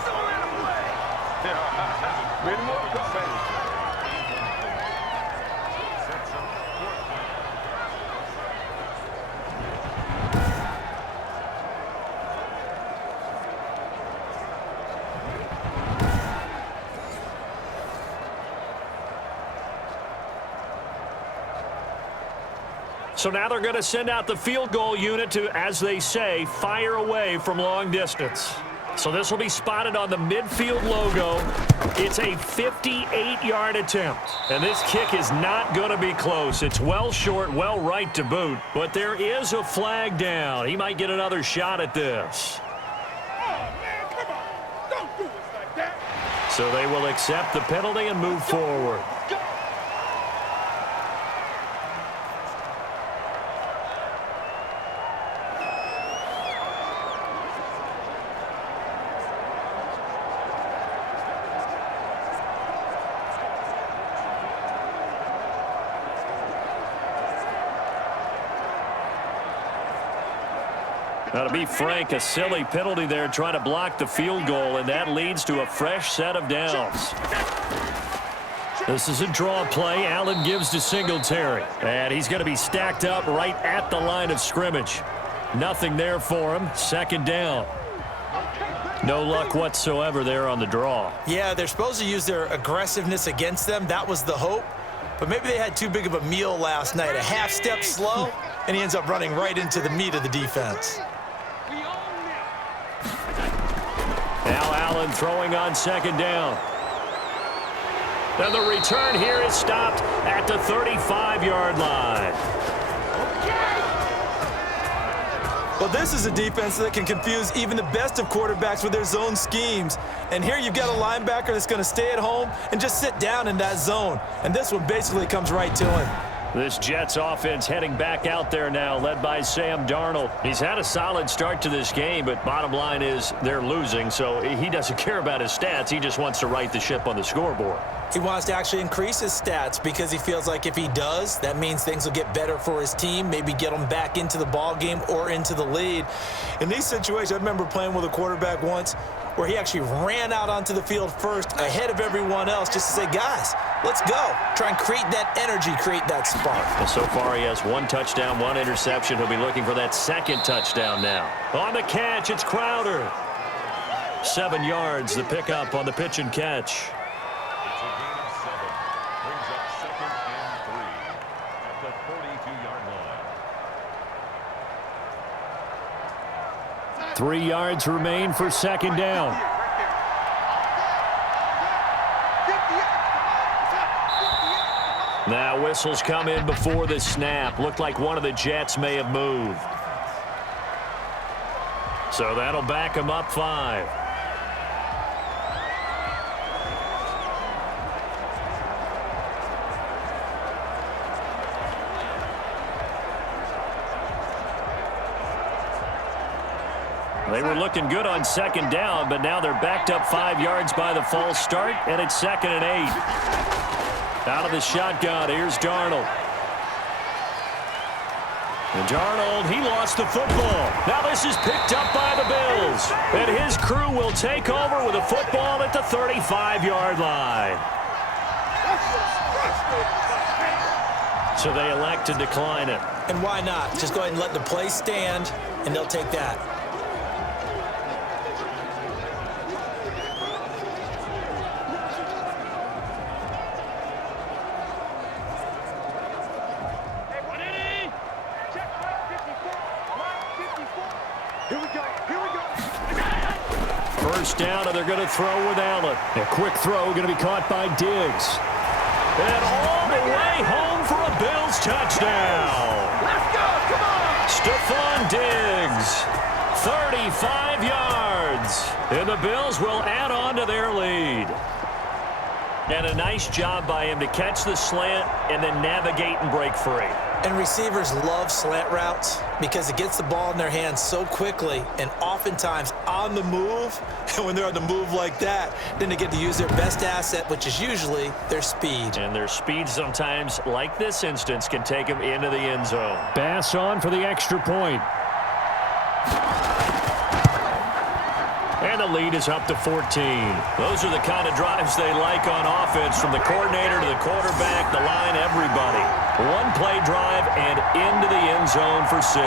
So now they're going to send out the field goal unit to, as they say, fire away from long distance. So this will be spotted on the midfield logo. It's a 58-yard attempt. And this kick is not going to be close. It's well short, well right to boot. But there is a flag down. He might get another shot at this. So they will accept the penalty and move forward. Now, to be frank, a silly penalty there trying to block the field goal, and that leads to a fresh set of downs. This is a draw play. Allen gives to Singletary, and he's going to be stacked up right at the line of scrimmage. Nothing there for him. 2nd down. No luck whatsoever there on the draw. Yeah, they're supposed to use their aggressiveness against them. That was the hope. But maybe they had too big of a meal last night. A half step slow, and he ends up running right into the meat of the defense. Now Allen throwing on 2nd down. And the return here is stopped at the 35-yard line. Well, this is a defense that can confuse even the best of quarterbacks with their zone schemes. And here you've got a linebacker that's going to stay at home and just sit down in that zone. And this one basically comes right to him. This Jets offense heading back out there now, led by Sam Darnold. He's had a solid start to this game, but bottom line is they're losing, so he doesn't care about his stats. He just wants to right the ship on the scoreboard. He wants to actually increase his stats because he feels like if he does, that means things will get better for his team, maybe get them back into the ball game or into the lead. In these situations, I remember playing with a quarterback once where he actually ran out onto the field first ahead of everyone else just to say, guys, let's go. Try and create that energy, create that spark. Well, so far he has 1 touchdown, 1 interception. He'll be looking for that 2nd touchdown now. On the catch, it's Crowder. 7 yards, the pickup on the pitch and catch. It's a gain of 7. Brings up 2nd and 3 at the 42-yard line. 3 yards remain for 2nd down. Now whistles come in before the snap. Looked like one of the Jets may have moved. So that'll back him up 5. They were looking good on 2nd down, but now they're backed up 5 yards by the false start, and it's 2nd and 8. Out of the shotgun, here's Darnold. And Darnold, he lost the football. Now this is picked up by the Bills. And his crew will take over with a football at the 35-yard line. So they elect to decline it. And why not? Just go ahead and let the play stand, and they'll take that. go. Here we go. First down, and they're going to throw with Allen. A quick throw going to be caught by Diggs. And all the way home for a Bills touchdown. Let's go. Come on. Stephon Diggs, 35 yards. And the Bills will add on to their lead. And a nice job by him to catch the slant and then navigate and break free. And receivers love slant routes because it gets the ball in their hands so quickly and oftentimes on the move. And when they're on the move like that, then they get to use their best asset, which is usually their speed. And their speed sometimes, like this instance, can take them into the end zone. Pass on for the extra point. And the lead is up to 14. Those are the kind of drives they like on offense, from the coordinator to the quarterback, the line, everybody. One play drive and into the end zone for 6.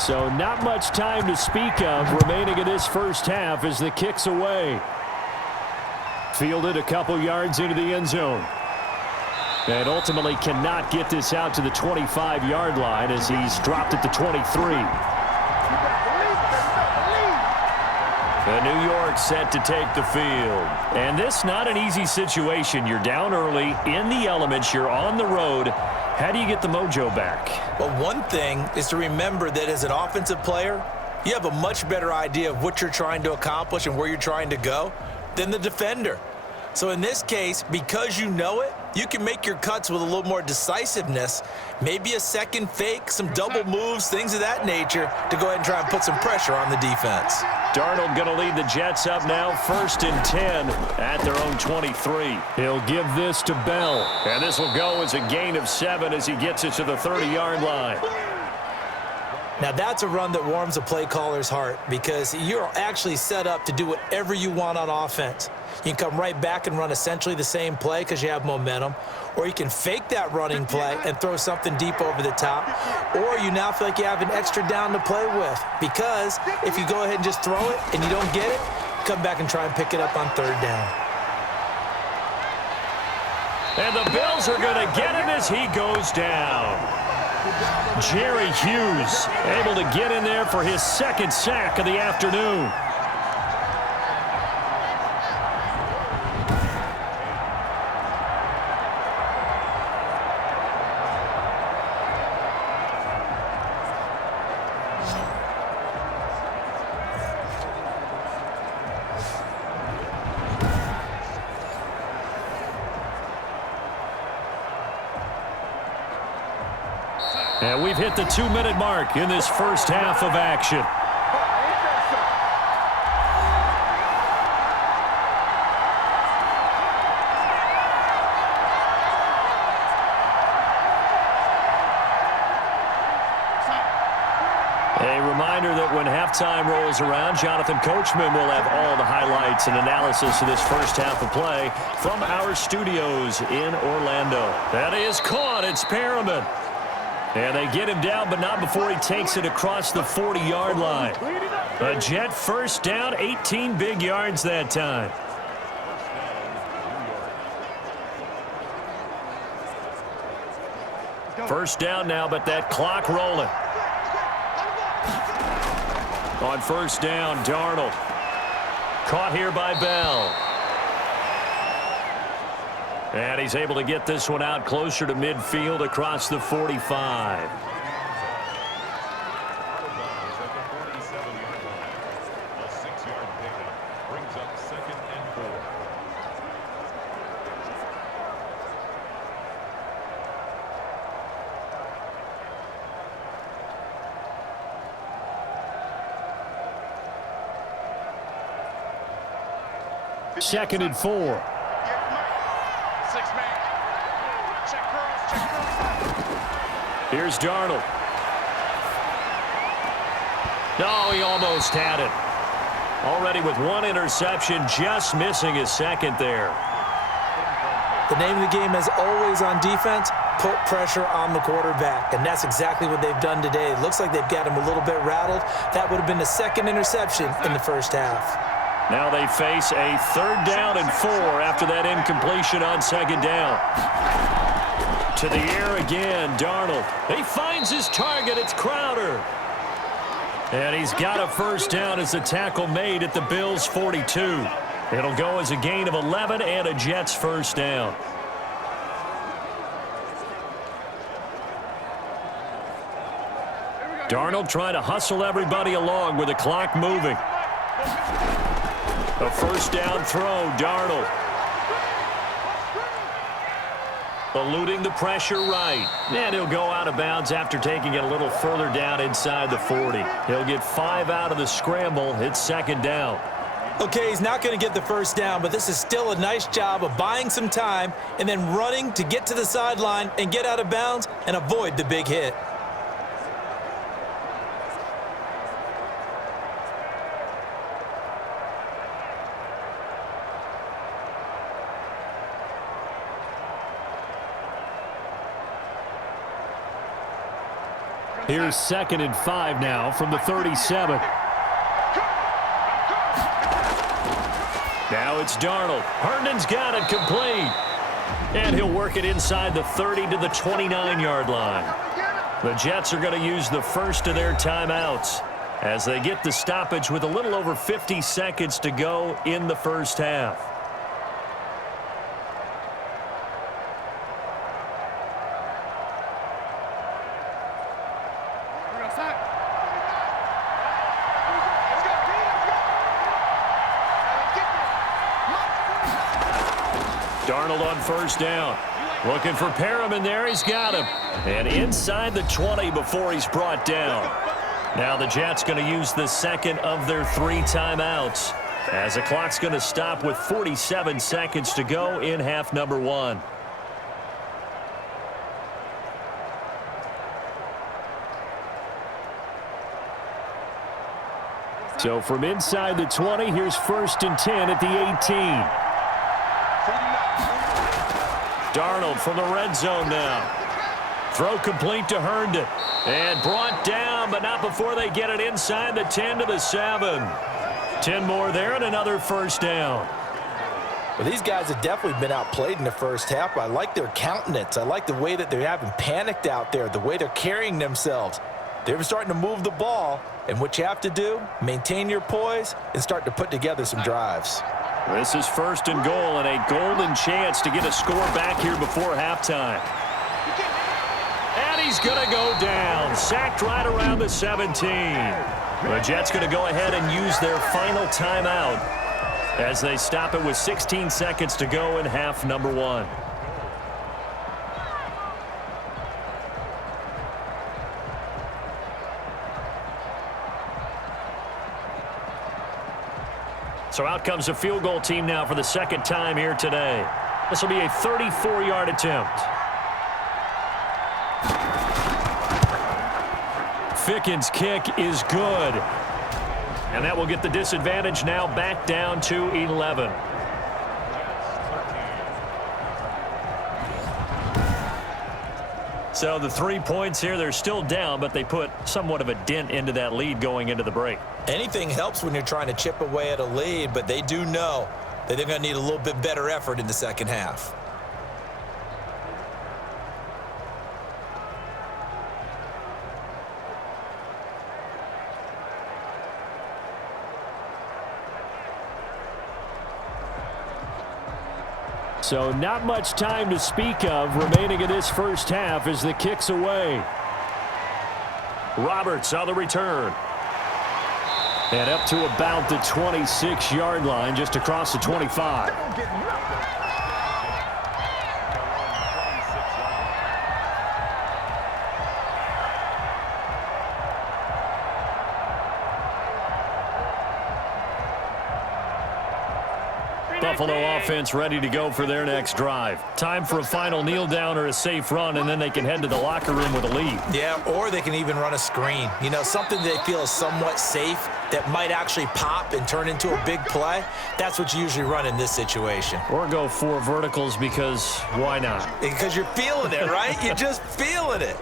So not much time to speak of remaining in this first half as the kick's away. Fielded a couple yards into the end zone. And ultimately cannot get this out to the 25-yard line as he's dropped at the 23. The New York set to take the field. And this not an easy situation. You're down early, in the elements, you're on the road. How do you get the mojo back? Well, one thing is to remember that as an offensive player, you have a much better idea of what you're trying to accomplish and where you're trying to go than the defender. So in this case, because you know it, you can make your cuts with a little more decisiveness, maybe a second fake, some double moves, things of that nature, to go ahead and try and put some pressure on the defense. Darnold going to lead the Jets up now, 1st and 10 at their own 23. He'll give this to Bell, and this will go as a gain of 7 as he gets it to the 30-yard line. Now that's a run that warms a play caller's heart because you're actually set up to do whatever you want on offense. You can come right back and run essentially the same play because you have momentum, or you can fake that running play and throw something deep over the top, or you now feel like you have an extra down to play with because if you go ahead and just throw it and you don't get it, come back and try and pick it up on 3rd down. And the Bills are going to get him as he goes down. Jerry Hughes able to get in there for his 2nd sack of the afternoon. And we've hit the 2-minute mark in this first half of action. A reminder that when halftime rolls around, Jonathan Coachman will have all the highlights and analysis of this first half of play from our studios in Orlando. That is caught. It's Perriman. And they get him down, but not before he takes it across the 40-yard line. A Jet first down, 18 big yards that time. First down now, but that clock rolling. On first down, Darnold. Caught here by Bell. And he's able to get this one out closer to midfield across the 45. Second and 4. Here's Darnold. No, he almost had it. Already with one interception, just missing his second there. The name of the game is always on defense, put pressure on the quarterback. And that's exactly what they've done today. It looks like they've got him a little bit rattled. That would have been the second interception in the first half. Now they face a 3rd down and 4 after that incompletion on 2nd down. To the air again, Darnold. He finds his target. It's Crowder. And he's got a 1st down as the tackle made at the Bills' 42. It'll go as a gain of 11 and a Jets 1st down. Darnold trying to hustle everybody along with the clock moving. A 1st down throw, Darnold. Eluding the pressure right. And he'll go out of bounds after taking it a little further down inside the 40. He'll get 5 out of the scramble. It's 2nd down. Okay, he's not going to get the 1st down, but this is still a nice job of buying some time and then running to get to the sideline and get out of bounds and avoid the big hit. Here's 2nd and 5 now from the 37. Now it's Darnold. Herndon's got it complete. And he'll work it inside the 30 to the 29-yard line. The Jets are going to use the first of their timeouts as they get the stoppage with a little over 50 seconds to go in the first half. Darnold on 1st down. Looking for Perriman there. He's got him. And inside the 20 before he's brought down. Now the Jets going to use the 2nd of their 3 timeouts as the clock's going to stop with 47 seconds to go in half number 1. So from inside the 20, here's 1st and 10 at the 18. Darnold from the red zone now. Throw complete to Herndon. And brought down, but not before they get it inside the 10 to the 7. 10 more there and another 1st down. Well, these guys have definitely been outplayed in the first half. I like their countenance. I like the way that they haven't panicked out there, the way they're carrying themselves. They're starting to move the ball, and what you have to do, maintain your poise and start to put together some drives. This is 1st and goal and a golden chance to get a score back here before halftime. And he's going to go down. Sacked right around the 17. The Jets going to go ahead and use their final timeout as they stop it with 16 seconds to go in half number 1. So out comes a field goal team now for the 2nd time here today. This will be a 34-yard attempt. Ficken's kick is good. And that will get the disadvantage now back down to 11. So the 3 points here, they're still down, but they put somewhat of a dent into that lead going into the break. Anything helps when you're trying to chip away at a lead, but they do know that they're going to need a little bit better effort in the second half. So not much time to speak of remaining in this first half as the kick's away. Roberts on the return. And up to about the 26-yard line, just across the 25. Buffalo offense ready to go for their next drive. Time for a final kneel down or a safe run, and then they can head to the locker room with a lead. Yeah, or they can even run a screen. You know, something they feel is somewhat safe that might actually pop and turn into a big play. That's what you usually run in this situation. Or go 4 verticals because why not? Because you're feeling it, right? You're just feeling it.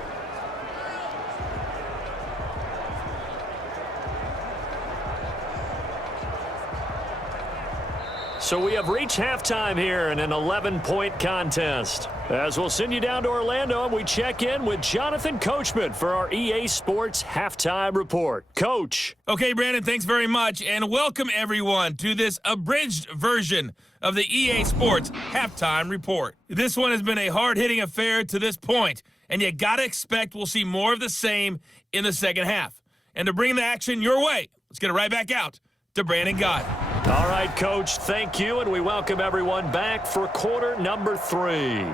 So we have reached halftime here in an 11-point contest. As we'll send you down to Orlando, and we check in with Jonathan Coachman for our EA Sports Halftime Report. Coach. Okay, Brandon, thanks very much, and welcome everyone to this abridged version of the EA Sports Halftime Report. This one has been a hard-hitting affair to this point, and you got to expect we'll see more of the same in the second half. And to bring the action your way, let's get it right back out to Brandon Gott. All right, Coach, thank you, and we welcome everyone back for quarter number 3.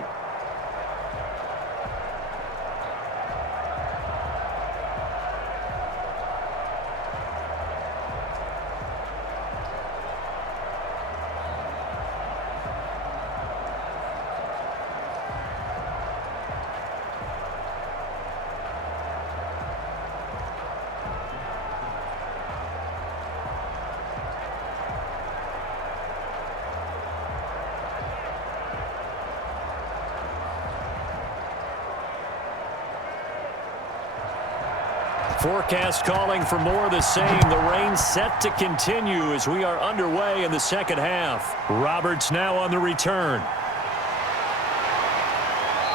Forecast calling for more of the same. The rain set to continue as we are underway in the second half. Roberts now on the return.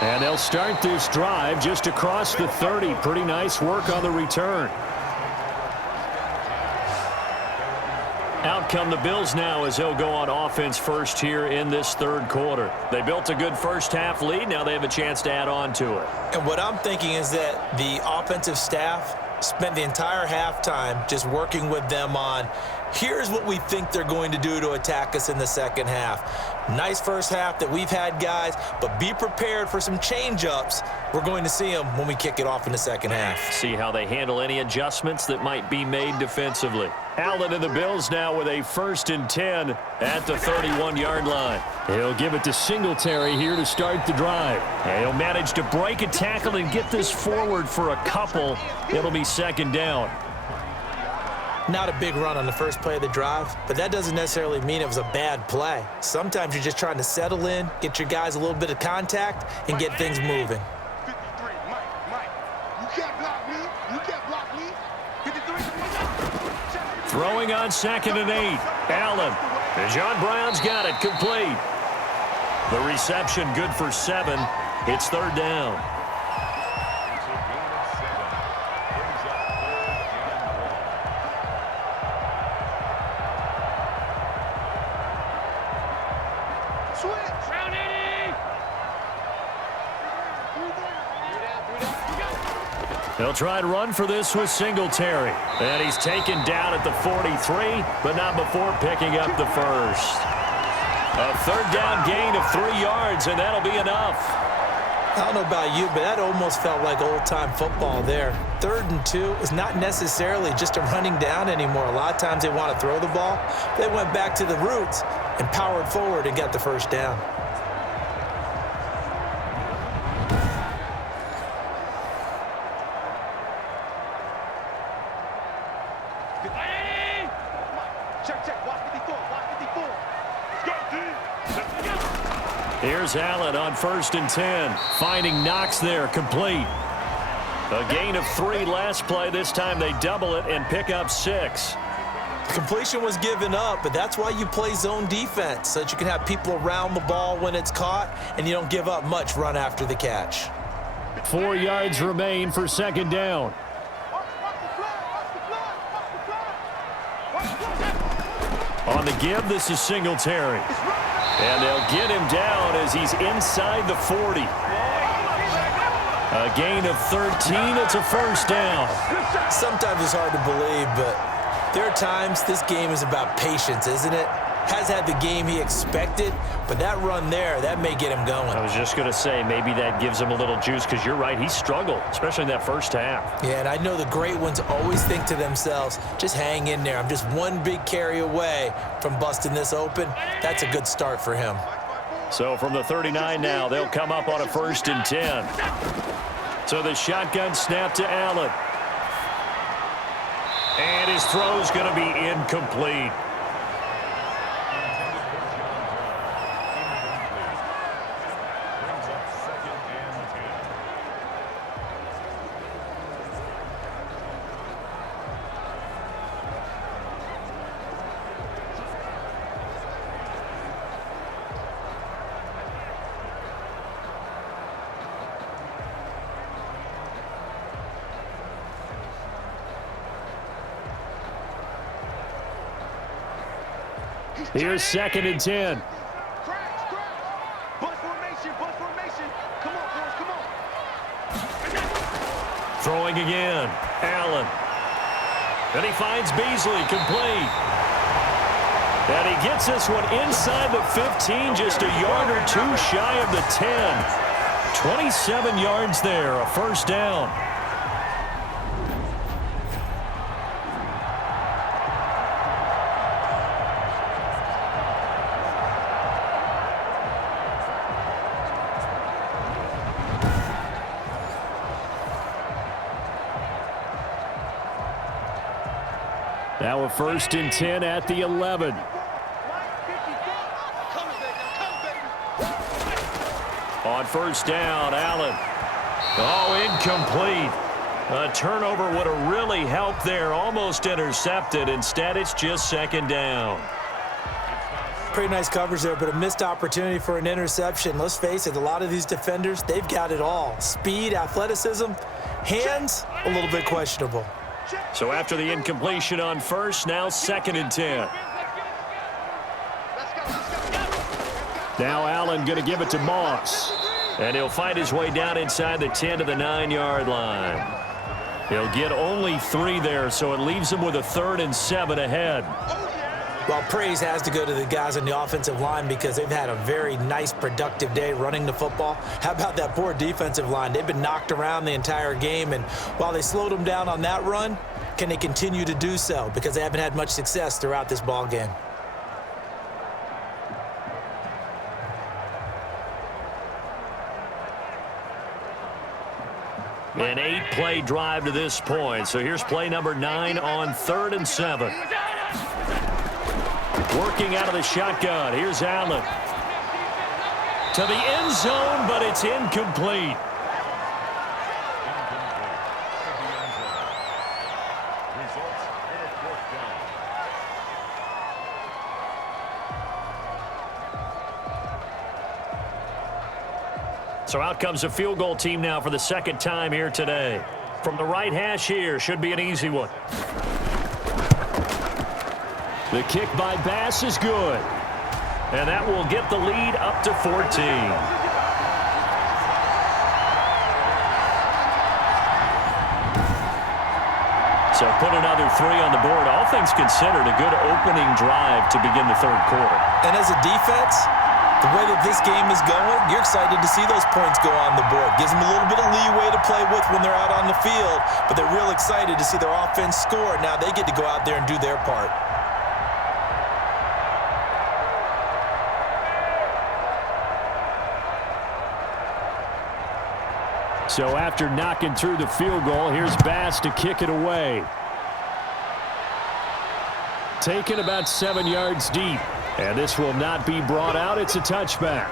And they'll start this drive just across the 30. Pretty nice work on the return. Out come the Bills now as they'll go on offense first here in this third quarter. They built a good first half lead. Now they have a chance to add on to it. And what I'm thinking is that the offensive staff spent the entire halftime just working with them on, here's what we think they're going to do to attack us in the second half. Nice first half that we've had, guys, but be prepared for some change-ups. We're going to see them when we kick it off in the second half. See how they handle any adjustments that might be made defensively. Allen and the Bills now with a 1st and 10 at the 31-yard line. He'll give it to Singletary here to start the drive. And he'll manage to break a tackle and get this forward for a couple. It'll be second down. Not a big run on the first play of the drive, but that doesn't necessarily mean it was a bad play. Sometimes you're just trying to settle in, get your guys a little bit of contact, and get things moving. 53, Mike. You can't block me. You can't block me. 53. Throwing on 2nd and 8. Allen. John Brown's got it complete. The reception good for 7. It's third down. They'll try to run for this with Singletary. And he's taken down at the 43, but not before picking up the first. A third down gain of 3 yards, and that'll be enough. I don't know about you, but that almost felt like old-time football there. 3rd and 2 is not necessarily just a running down anymore. A lot of times they want to throw the ball. They went back to the roots and powered forward and got the first down. Check. Watch 54. Here's Allen on 1st and 10. Finding Knox there, complete. A gain of 3 last play. This time they double it and pick up 6. Completion was given up, but that's why you play zone defense, so that you can have people around the ball when it's caught, and you don't give up much run after the catch. 4 yards remain for second down. On the give, this is Singletary. And they'll get him down as he's inside the 40. A gain of 13. It's a first down. Sometimes it's hard to believe, but there are times this game is about patience, isn't it? has had the game he expected, but that run there, that may get him going. I was just going to say, maybe that gives him a little juice, because you're right, he struggled, especially in that first half. Yeah, and I know the great ones always think to themselves, just hang in there. I'm just one big carry away from busting this open. That's a good start for him. So from the 39 now, they'll come up on a 1st and 10. So the shotgun snap to Allen. And his throw's going to be incomplete. Here's 2nd and 10. Bunch formation. Come on, boys, come on. Throwing again. Allen. And he finds Beasley, complete. And he gets this one inside the 15, just a yard or two shy of the 10. 27 yards there, a 1st down. Now a 1st and 10 at the 11. On 1st down, Allen. Oh, incomplete. A turnover would have really helped there. Almost intercepted. Instead, it's just 2nd down. Pretty nice coverage there, but a missed opportunity for an interception. Let's face it, a lot of these defenders, they've got it all. Speed, athleticism, hands, a little bit questionable. So after the incompletion on 1st, now 2nd and 10. Now Allen going to give it to Moss. And he'll find his way down inside the 10 to the 9-yard line. He'll get only 3 there, so it leaves him with a 3rd and 7 ahead. Well, praise has to go to the guys on the offensive line because they've had a very nice, productive day running the football. How about that poor defensive line? They've been knocked around the entire game, and while they slowed them down on that run, can they continue to do so? Because they haven't had much success throughout this ball game. An 8-play drive to this point. So here's play number 9 on 3rd and 7. Working out of the shotgun. Here's Allen. To the end zone, but it's incomplete. So out comes a field goal team now for the 2nd time here today. From the right hash here, should be an easy one. The kick by Bass is good. And that will get the lead up to 14. So put another 3 on the board. All things considered, a good opening drive to begin the 3rd quarter. And as a defense, the way that this game is going, you're excited to see those points go on the board. Gives them a little bit of leeway to play with when they're out on the field, but they're real excited to see their offense score. Now they get to go out there and do their part. So after knocking through the field goal, here's Bass to kick it away. Taken about 7 yards deep. And this will not be brought out. It's a touchback.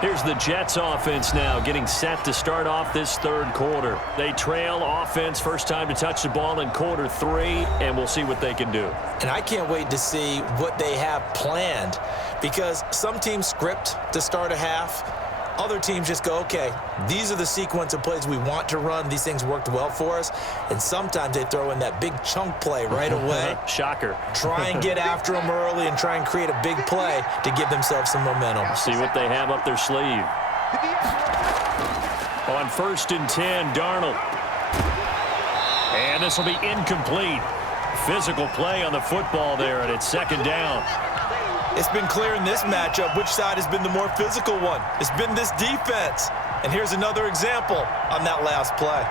Here's the Jets offense now getting set to start off this 3rd quarter. They trail offense, first time to touch the ball in quarter 3, and we'll see what they can do. And I can't wait to see what they have planned, because some teams script to start a half. Other teams just go, okay, these are the sequence of plays we want to run. These things worked well for us. And sometimes they throw in that big chunk play right away. Shocker. Try and get after them early and try and create a big play to give themselves some momentum. See what they have up their sleeve. On 1st and 10, Darnold. And this will be incomplete. physical play on the football there, and it's second down. It's been clear in this matchup which side has been the more physical one. It's been this defense. And here's another example on that last play.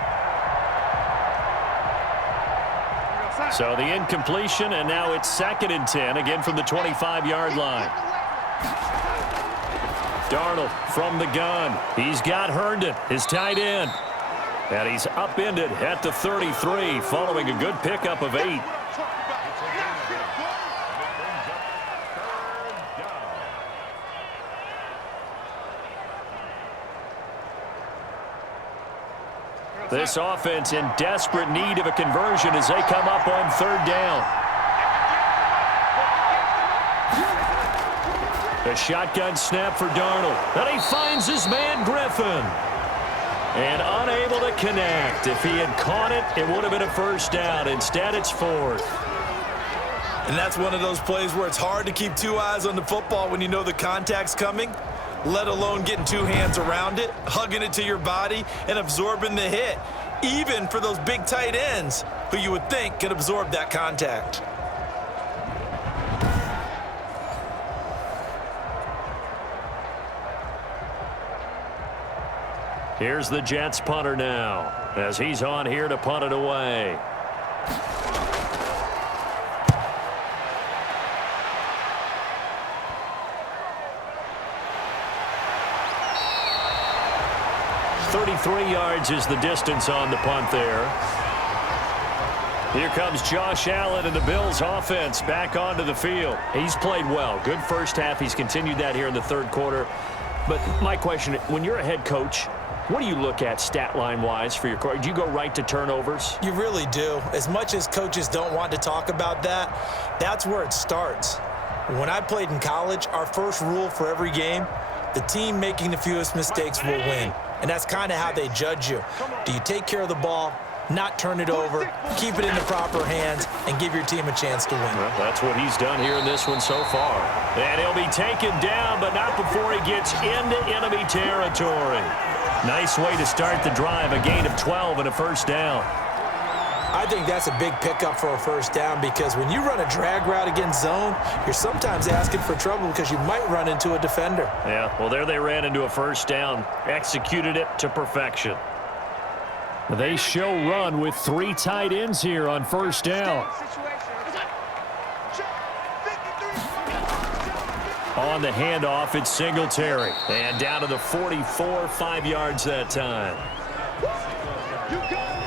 So the incompletion, and now it's 2nd and 10, again from the 25-yard line. Darnold from the gun. He's got Herndon, his tight end. And he's upended at the 33, following a good pickup of 8. This offense in desperate need of a conversion as they come up on 3rd down. A shotgun snap for Darnold. And he finds his man Griffin. And unable to connect. If he had caught it, it would have been a 1st down. Instead, it's 4th. And that's one of those plays where it's hard to keep 2 eyes on the football when you know the contact's coming, let alone getting 2 hands around it, hugging it to your body, and absorbing the hit, even for those big tight ends who you would think could absorb that contact. Here's the Jets punter now, as he's on here to punt it away. .33 yards is the distance on the punt there. Here comes Josh Allen and the Bills offense back onto the field. He's played well. Good first half. He's continued that here in the 3rd quarter. But my question, when you're a head coach, what do you look at stat line-wise for your coach? Do you go right to turnovers? You really do. As much as coaches don't want to talk about that, that's where it starts. When I played in college, our first rule for every game, the team making the fewest mistakes will win. And that's kind of how they judge you. Do you take care of the ball, not turn it over, keep it in the proper hands, and give your team a chance to win? Well, that's what he's done here in this one so far. And he'll be taken down, but not before he gets into enemy territory. Nice way to start the drive, a gain of 12 and a 1st down. I think that's a big pickup for a 1st down because when you run a drag route against zone, you're sometimes asking for trouble because you might run into a defender. Yeah, well, there they ran into a 1st down, executed it to perfection. They show run with 3 tight ends here on 1st down. On the handoff, it's Singletary. And down to the 44, 5 yards that time.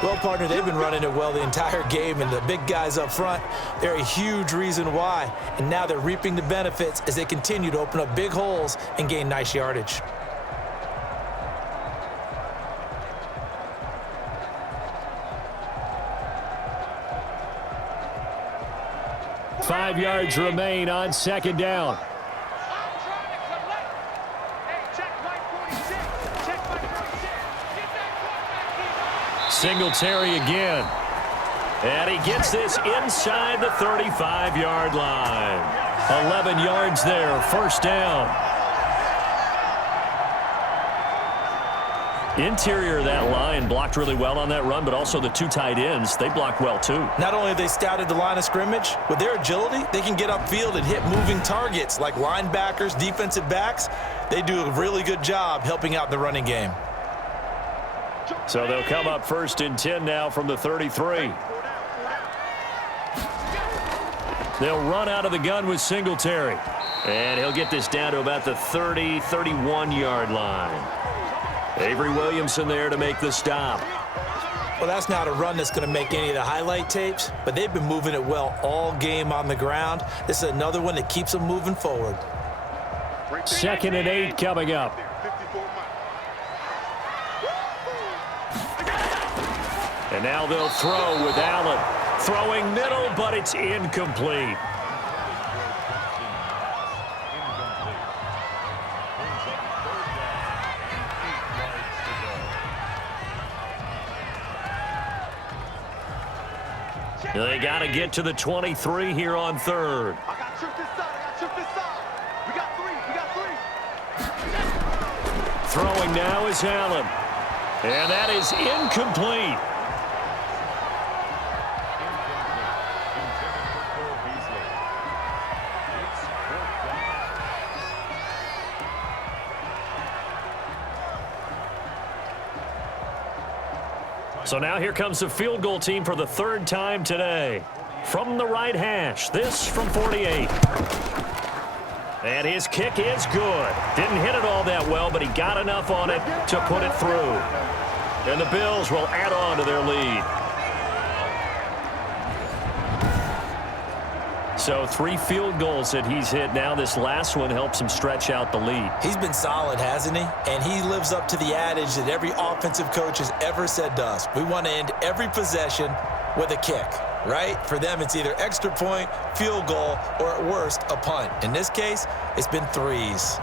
Well, partner, they've been running it well the entire game, and the big guys up front, they're a huge reason why. And now they're reaping the benefits as they continue to open up big holes and gain nice yardage. Five yards remain on 2nd down. Singletary again. And he gets this inside the 35-yard line. 11 yards there, 1st down. Interior of that line blocked really well on that run, but also the 2 tight ends, they blocked well too. Not only have they scouted the line of scrimmage, with their agility, they can get upfield and hit moving targets like linebackers, defensive backs. They do a really good job helping out the running game. So they'll come up 1st and 10 now from the 33. They'll run out of the gun with Singletary. And he'll get this down to about the 30, 31-yard line. Avery Williamson there to make the stop. Well, that's not a run that's going to make any of the highlight tapes, but they've been moving it well all game on the ground. This is another one that keeps them moving forward. 2nd and 8 coming up. And now they'll throw with Allen. Throwing middle, but it's incomplete. They got to get to the 23 here on 3rd. I got tripped this side. I got tripped this side. We got 3. Throwing now is Allen. And that is incomplete. So now here comes the field goal team for the third time today. From the right hash, this from 48. And his kick is good. Didn't hit it all that well, but he got enough on it to put it through. And the Bills will add on to their lead. So 3 field goals that he's hit now. This last one helps him stretch out the lead. He's been solid, hasn't he? And he lives up to the adage that every offensive coach has ever said to us. We want to end every possession with a kick, right? For them, it's either extra point, field goal, or at worst, a punt. In this case, it's been 3s.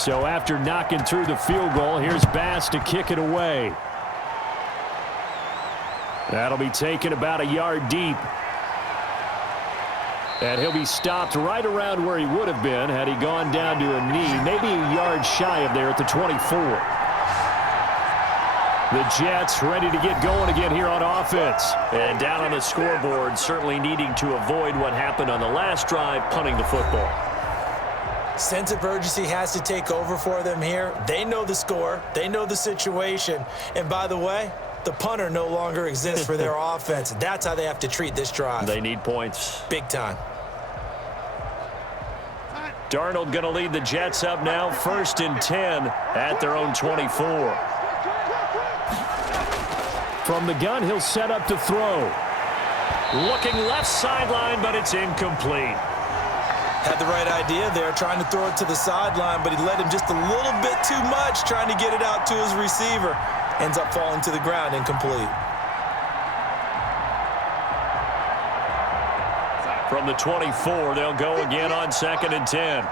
So after knocking through the field goal, here's Bass to kick it away. That'll be taken about a yard deep. And he'll be stopped right around where he would have been had he gone down to a knee, maybe a yard shy of there at the 24. The Jets ready to get going again here on offense. And down on the scoreboard, certainly needing to avoid what happened on the last drive, punting the football. Sense of urgency has to take over for them here. They know the score. They know the situation. And by the way, the punter no longer exists for their offense. That's how they have to treat this drive. They need points. Big time. Darnold going to lead the Jets up now, 1st and 10 at their own 24. From the gun, he'll set up to throw. Looking left sideline, but it's incomplete. Had the right idea there, trying to throw it to the sideline, but he led him just a little bit too much, trying to get it out to his receiver. Ends up falling to the ground, incomplete. From the 24, they'll go again on 2nd and 10.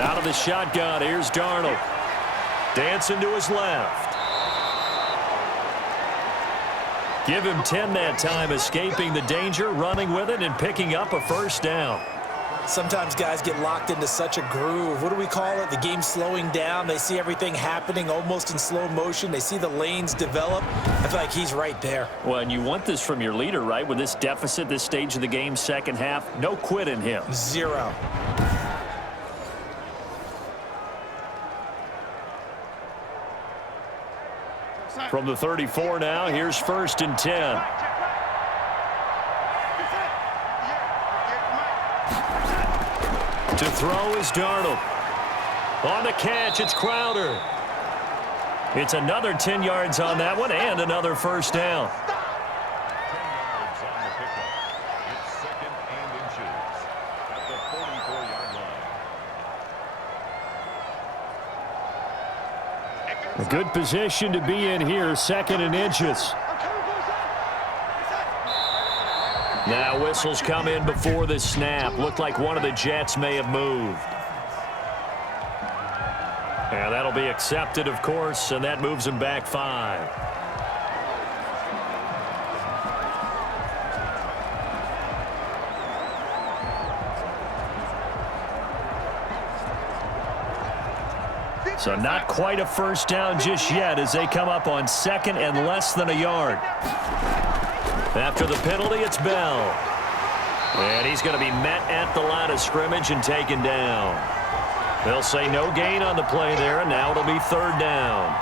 Out of the shotgun, here's Darnold. Dancing to his left. Give him 10 that time, escaping the danger, running with it, and picking up a 1st down. Sometimes guys get locked into such a groove. What do we call it? The game slowing down. They see everything happening almost in slow motion. They see the lanes develop. I feel like he's right there. Well, and you want this from your leader, right? With this deficit, this stage of the game, second half, no quit in him. 0. From the 34 now, here's 1st and 10. To throw is Darnold. On the catch, it's Crowder. It's another 10 yards on that one and another 1st down. 10 yards on the pickup. It's 2nd and inches at the 44-yard line. A good position to be in here, 2nd and inches. Now whistles come in before the snap. Looked like one of the Jets may have moved. And that'll be accepted, of course, and that moves him back 5. So not quite a 1st down just yet as they come up on 2nd and less than a yard. After the penalty, it's Bell. And he's going to be met at the line of scrimmage and taken down. They'll say no gain on the play there, and now it'll be 3rd down.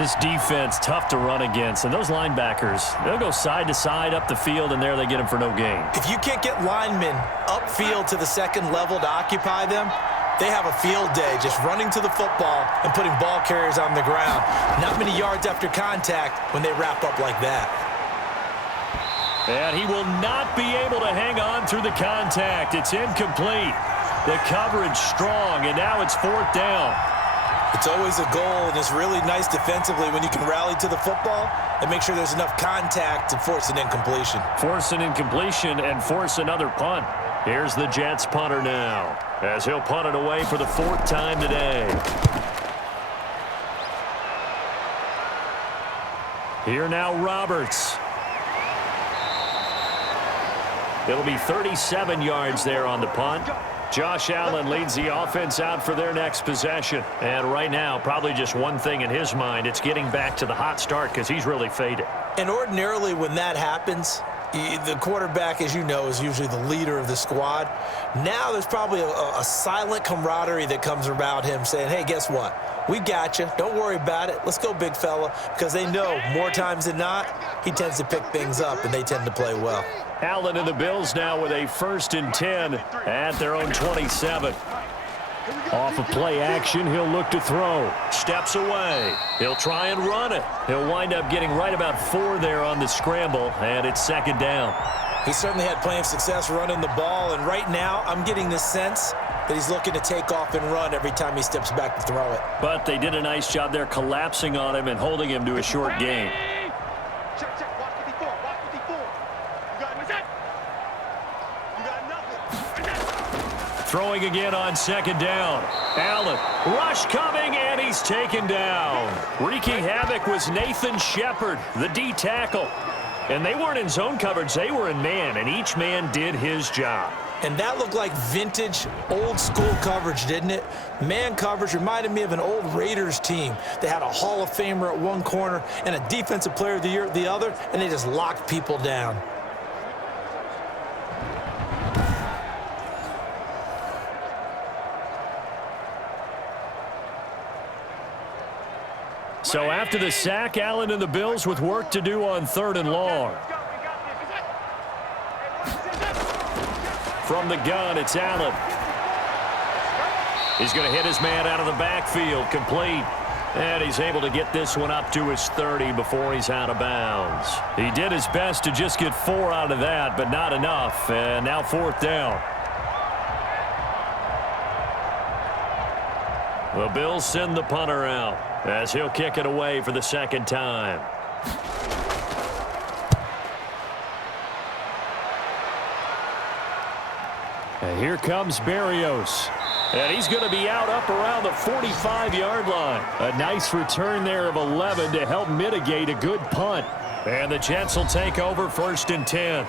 This defense, tough to run against. And those linebackers, they'll go side to side up the field, and there they get them for no gain. If you can't get linemen upfield to the 2nd level to occupy them, they have a field day just running to the football and putting ball carriers on the ground. Not many yards after contact when they wrap up like that. And he will not be able to hang on through the contact. It's incomplete. The coverage strong, and now it's 4th down. It's always a goal, and it's really nice defensively when you can rally to the football and make sure there's enough contact to force an incompletion. Force an incompletion and force another punt. Here's the Jets punter now, as he'll punt it away for the 4th time today. Here now, Roberts. It'll be 37 yards there on the punt. Josh Allen leads the offense out for their next possession. And right now, probably just one thing in his mind. It's getting back to the hot start because he's really faded. And ordinarily when that happens, The quarterback, as you know, is usually the leader of the squad. Now there's probably a silent camaraderie that comes around him saying, hey, guess what? We got you. Don't worry about it. Let's go, big fella. Because they know more times than not, he tends to pick things up, and they tend to play well. Allen and the Bills now with a 1st and 10 at their own 27. Off of play action, he'll look to throw. Steps away. He'll try and run it. He'll wind up getting right about 4 there on the scramble, and it's 2nd down. He certainly had plenty of success running the ball, and right now I'm getting the sense that he's looking to take off and run every time he steps back to throw it. But they did a nice job there collapsing on him and holding him to a short gain. Check, check. Watch 54. Watch 54. You got nothing. You got nothing. Throwing again on 2nd down. Allen, rush coming, and he's taken down. Wreaking havoc was Nathan Shepard, the D tackle. And they weren't in zone coverage, they were in man, and each man did his job. And that looked like vintage, old-school coverage, didn't it? Man coverage reminded me of an old Raiders team. They had a Hall of Famer at one corner and a Defensive Player of the Year at the other, and they just locked people down. So after the sack, Allen and the Bills with work to do on 3rd and long. From the gun, it's Allen. He's going to hit his man out of the backfield, complete. And he's able to get this one up to his 30 before he's out of bounds. He did his best to just get 4 out of that, but not enough. And now 4th down. The Bills send the punter out as he'll kick it away for the 2nd time. And here comes Berrios. And he's going to be out up around the 45-yard line. A nice return there of 11 to help mitigate a good punt. And the Jets will take over 1st and 10.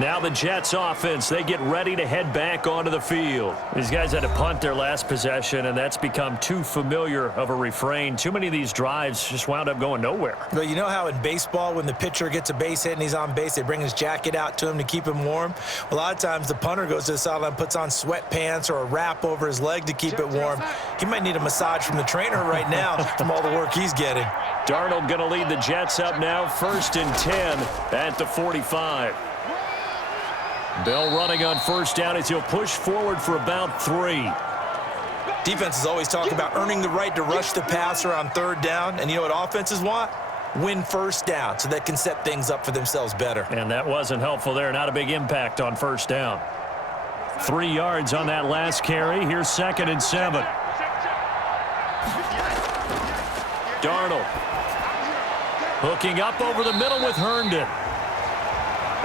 Now the Jets offense, they get ready to head back onto the field. These guys had to punt their last possession, and that's become too familiar of a refrain. Too many of these drives just wound up going nowhere. Well, you know how in baseball when the pitcher gets a base hit and he's on base, they bring his jacket out to him to keep him warm? A lot of times the punter goes to the sideline, puts on sweatpants or a wrap over his leg to keep it warm. He might need a massage from the trainer right now from all the work he's getting. Darnold going to lead the Jets up now, 1st and 10 at the 45. Bell running on 1st down as he'll push forward for about 3. Defenses always talk about earning the right to rush the passer on 3rd down. And you know what offenses want? Win 1st down so they can set things up for themselves better. And that wasn't helpful there. Not a big impact on 1st down. 3 yards on that last carry. Here's 2nd and 7. Darnold hooking up over the middle with Herndon.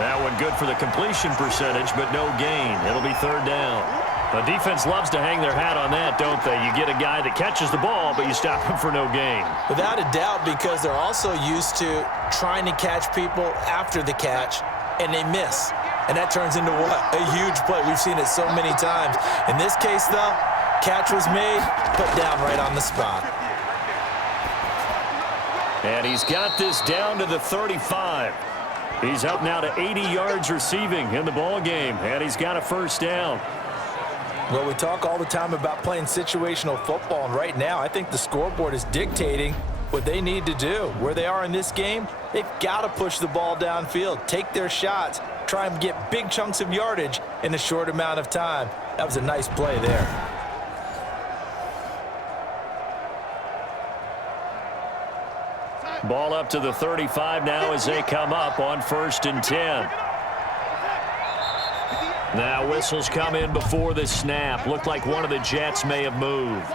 That one good for the completion percentage, but no gain. It'll be 3rd down. The defense loves to hang their hat on that, don't they? You get a guy that catches the ball, but you stop him for no gain. Without a doubt, because they're also used to trying to catch people after the catch, and they miss. And that turns into what? A huge play. We've seen it so many times. In this case, though, catch was made, put down right on the spot. And he's got this down to the 35. He's up now to 80 yards receiving in the ball game, and he's got a 1st down. Well, we talk all the time about playing situational football, and right now I think the scoreboard is dictating what they need to do. Where they are in this game, they've got to push the ball downfield, take their shots, try and get big chunks of yardage in a short amount of time. That was a nice play there. Ball up to the 35 now as they come up on 1st and 10. Now whistles come in before the snap. Looked like one of the Jets may have moved.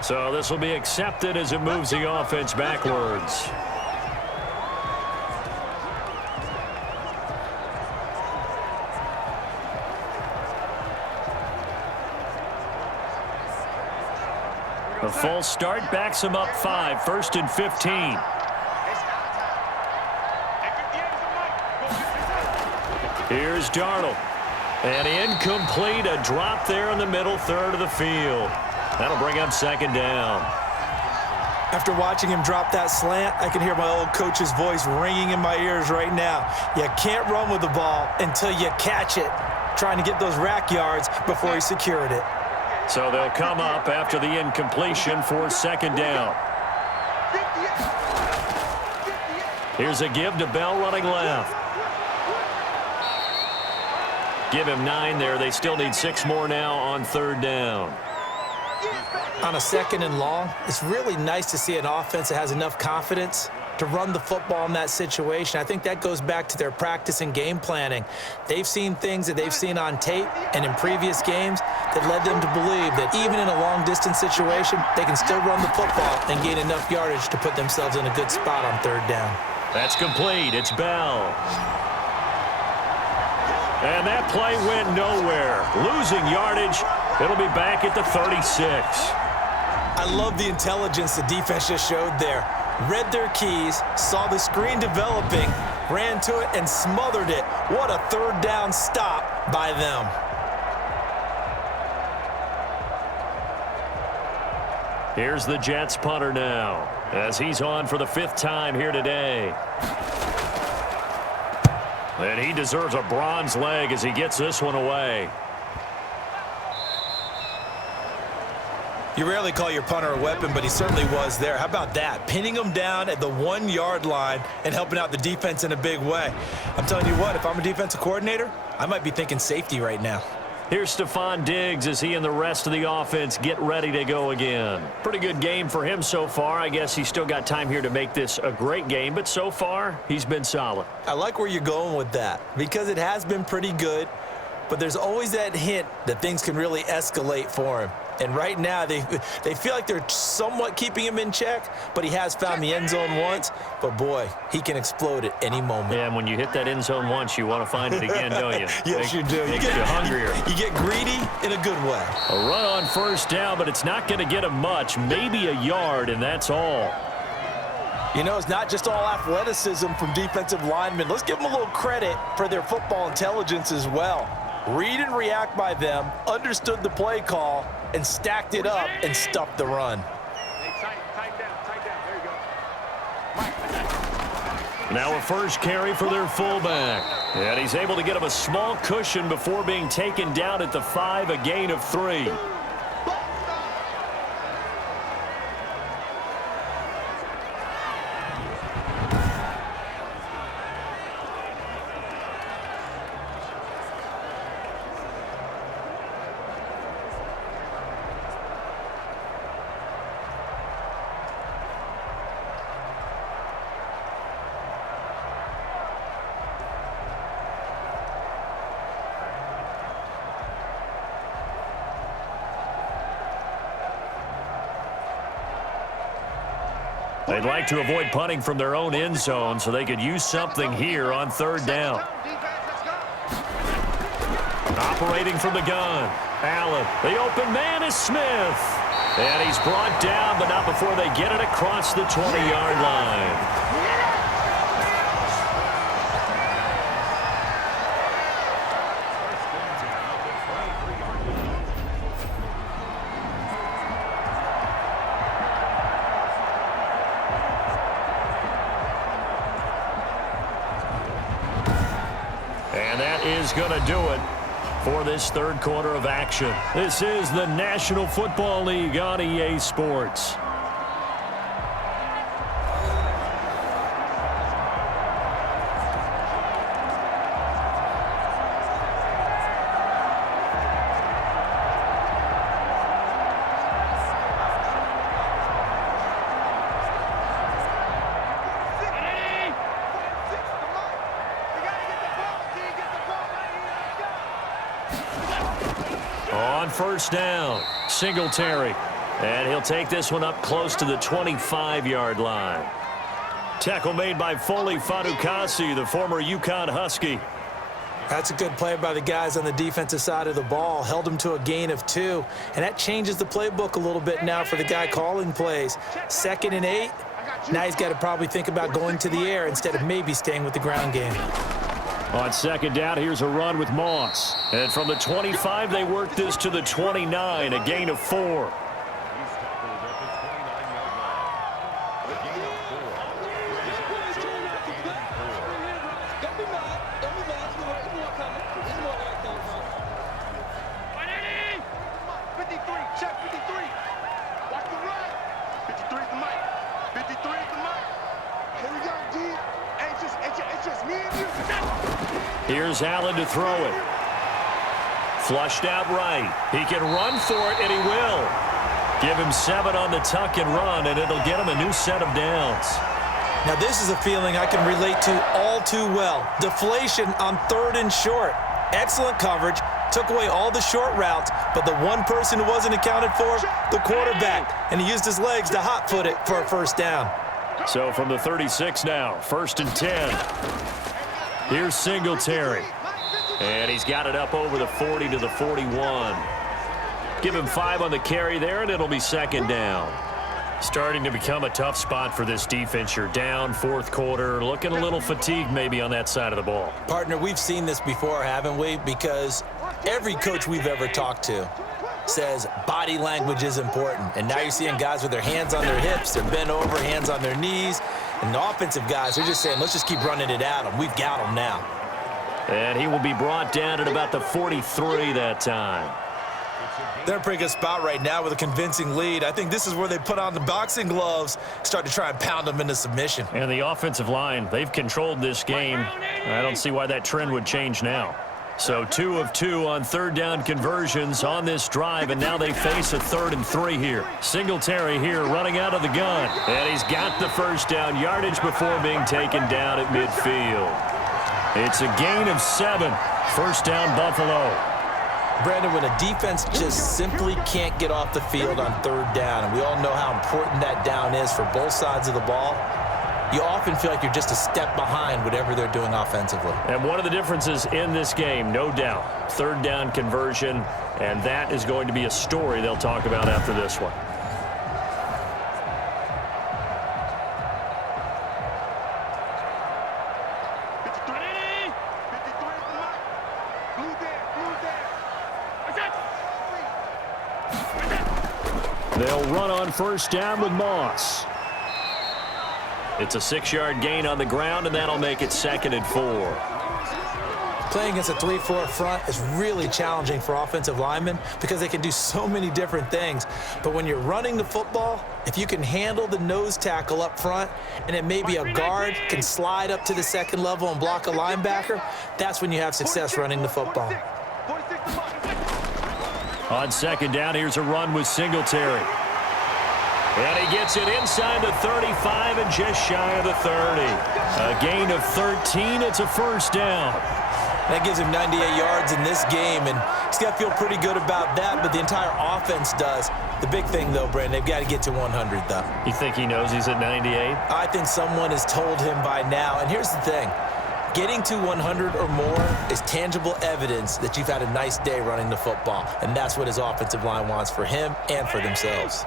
So this will be accepted as it moves the offense backwards. A full start backs him up 5, 1st and 15. Here's Darnold. And incomplete, a drop there in the middle 3rd of the field. That'll bring up 2nd down. After watching him drop that slant, I can hear my old coach's voice ringing in my ears right now. You can't run with the ball until you catch it. Trying to get those rack yards before he secured it. So they'll come up after the incompletion for second down. Here's a give to Bell running left. Give him 9 there. They still need 6 more now on third down. On a second and long, it's really nice to see an offense that has enough confidence to run the football in that situation. I think that goes back to their practice and game planning. They've seen things that they've seen on tape and in previous games that led them to believe that even in a long-distance situation, they can still run the football and gain enough yardage to put themselves in a good spot on third down. That's complete. It's Bell. And that play went nowhere. Losing yardage. It'll be back at the 36. I love the intelligence the defense just showed there. Read their keys, saw the screen developing, ran to it, and smothered it. What a third down stop by them. Here's the Jets punter now, as he's on for the 5th time here today. And he deserves a bronze leg as he gets this one away. You rarely call your punter a weapon, but he certainly was there. How about that? Pinning him down at the 1-yard line and helping out the defense in a big way. I'm telling you what, if I'm a defensive coordinator, I might be thinking safety right now. Here's Stephon Diggs as he and the rest of the offense get ready to go again. Pretty good game for him so far. I guess he's still got time here to make this a great game, but so far, he's been solid. I like where you're going with that because it has been pretty good, but there's always that hint that things can really escalate for him. And right now, they feel like they're somewhat keeping him in check, but he has found the end zone once. But, boy, he can explode at any moment. Yeah, and when you hit that end zone once, you want to find it again, don't you? Yes, you do. Makes you hungrier. You get greedy in a good way. A run on first down, but it's not going to get him much, maybe a yard, and that's all. You know, it's not just all athleticism from defensive linemen. Let's give them a little credit for their football intelligence as well. Read and react by them, understood the play call, and stacked it up and stuffed the run. Hey, tight down. There you go. Now a first carry for their fullback. And he's able to get him a small cushion before being taken down at the 5, a gain of 3. They'd like to avoid punting from their own end zone so they could use something here on third down. Operating from the gun. Allen. The open man is Smith. And he's brought down, but not before they get it across the 20-yard line. Is going to do it for this third quarter of action. This is the National Football League on EA Sports. First down, Singletary. And he'll take this one up close to the 25-yard line. Tackle made by Foley Fadukasi, the former UConn Husky. That's a good play by the guys on the defensive side of the ball. Held him to a gain of 2. And that changes the playbook a little bit now for the guy calling plays. 2nd and 8. Now he's got to probably think about going to the air instead of maybe staying with the ground game. On second down, here's a run with Moss. And from the 25, they work this to the 29, a gain of 4. Here's Allen to throw it. Flushed out right. He can run for it, and he will. Give him 7 on the tuck and run, and it'll get him a new set of downs. Now, this is a feeling I can relate to all too well. Deflation on 3rd and short. Excellent coverage. Took away all the short routes, but the one person who wasn't accounted for, the quarterback. And he used his legs to hot-foot it for a first down. So from the 36 now, 1st and 10. Here's Singletary. And he's got it up over the 40 to the 41. Give him 5 on the carry there, and it'll be 2nd down. Starting to become a tough spot for this defense. You're down 4th quarter, looking a little fatigued maybe on that side of the ball. Partner, we've seen this before, haven't we? Because every coach we've ever talked to says body language is important. And now you're seeing guys with their hands on their hips, they're bent over, hands on their knees. And the offensive guys are just saying, let's just keep running it at them. We've got them now. And he will be brought down at about the 43 that time. They're in a pretty good spot right now with a convincing lead. I think this is where they put on the boxing gloves, start to try and pound them into submission. And the offensive line, they've controlled this game. I don't see why that trend would change now. So 2 of 2 on 3rd down conversions on this drive, and now they face a 3rd and 3 here. Singletary here running out of the gun. And he's got the first down yardage before being taken down at midfield. It's a gain of 7. First down, Buffalo. Brandon, when a defense just simply can't get off the field on 3rd down, and we all know how important that down is for both sides of the ball, you often feel like you're just a step behind whatever they're doing offensively. And one of the differences in this game, no doubt, 3rd down conversion, and that is going to be a story they'll talk about after this one. They'll run on 1st down with Moss. It's a 6-yard gain on the ground, and that'll make it 2nd and 4. Playing against a 3-4 front is really challenging for offensive linemen because they can do so many different things. But when you're running the football, if you can handle the nose tackle up front, and it may be a guard can slide up to the 2nd level and block a linebacker, that's when you have success running the football. On 2nd down, here's a run with Singletary. And he gets it inside the 35 and just shy of the 30. A gain of 13. It's a first down. That gives him 98 yards in this game, and he's got to feel pretty good about that, but the entire offense does. The big thing, though, Brandon, they've got to get to 100, though. You think he knows he's at 98? I think someone has told him by now. And here's the thing. Getting to 100 or more is tangible evidence that you've had a nice day running the football, and that's what his offensive line wants for him and for themselves.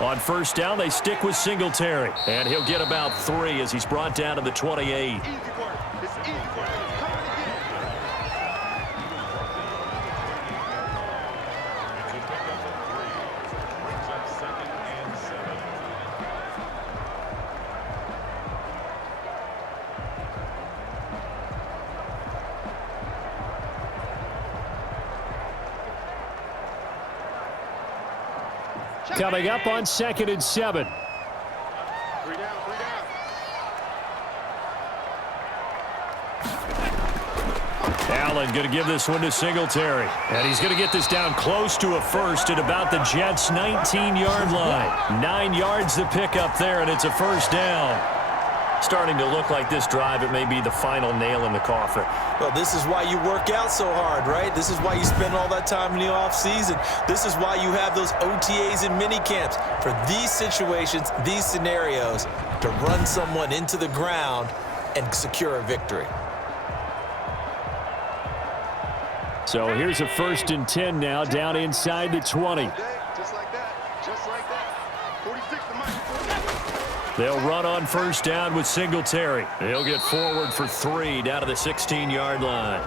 On 1st down, they stick with Singletary, and he'll get about 3 as he's brought down to the 28. Coming up on 2nd and 7. 3 down. Allen going to give this one to Singletary. And he's going to get this down close to a first at about the Jets' 19-yard line. 9 yards to pick up there, and it's a first down. Starting to look like this drive, it may be the final nail in the coffin. Well, this is why you work out so hard, right? This is why you spend all that time in the offseason. This is why you have those OTAs and mini camps. For these situations, these scenarios, to run someone into the ground and secure a victory. So here's a 1st and 10 now, down inside the 20. Just like that. 46 to Mike. They'll run on 1st down with Singletary. He'll get forward for 3 down to the 16-yard line.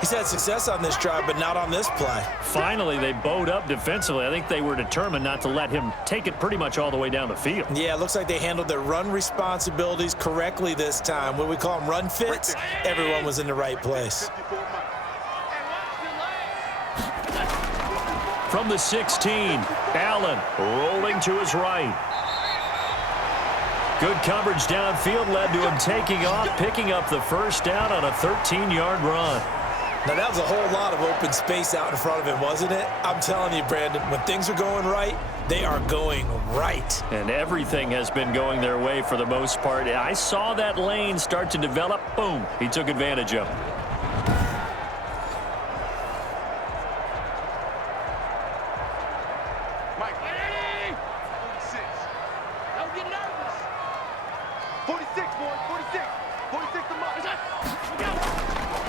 He's had success on this drive, but not on this play. Finally, they bowed up defensively. I think they were determined not to let him take it pretty much all the way down the field. Yeah, it looks like they handled their run responsibilities correctly this time. When we call them run fits, everyone was in the right place. From the 16, Allen rolling to his right. Good coverage downfield led to him taking off, picking up the first down on a 13-yard run. Now, that was a whole lot of open space out in front of him, wasn't it? I'm telling you, Brandon, when things are going right, they are going right. And everything has been going their way for the most part. I saw that lane start to develop. Boom. He took advantage of it. Mike, 46. Don't get nervous. 46, boys, 46. 46 to Mike.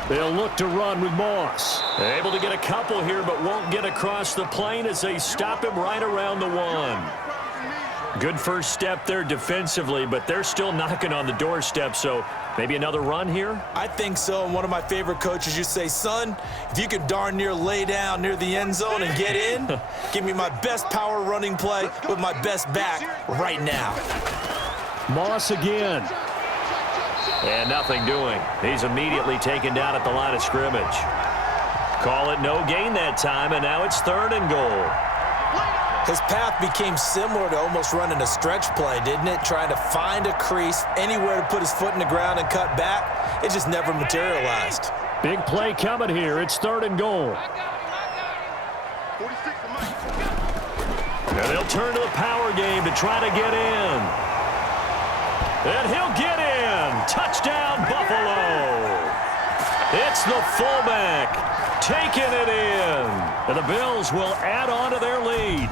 They'll look to run with Moss. Able to get a couple here, but won't get across the plane as they stop him right around the 1. Good first step there defensively, but they're still knocking on the doorstep, so maybe another run here? I think so. And one of my favorite coaches, you say, son, if you can darn near lay down near the end zone and get in, give me my best power running play with my best back right now. Moss again. And nothing doing. He's immediately taken down at the line of scrimmage. Call it no gain that time, and now it's 3rd and goal. His path became similar to almost running a stretch play, didn't it? Trying to find a crease, anywhere to put his foot in the ground and cut back. It just never materialized. Big play coming here. It's 3rd and goal. 46 to Mike. And they'll turn to the power game to try to get in. And he'll get in. Touchdown, Buffalo. It's the fullback taking it in. And the Bills will add on to their lead.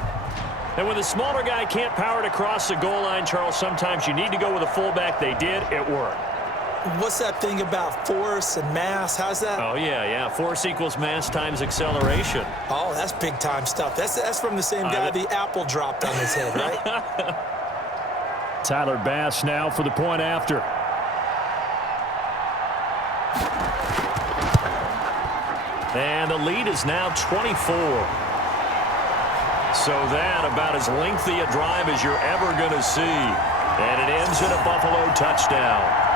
And when the smaller guy can't power it across the goal line, Charles, sometimes you need to go with a fullback. They did. It worked. What's that thing about force and mass? How's that? Oh, yeah. Force equals mass times acceleration. Oh, that's big-time stuff. That's from the same guy the apple dropped on his head, right? Tyler Bass now for the point after. And the lead is now 24. So that about as lengthy a drive as you're ever going to see. And it ends in a Buffalo touchdown.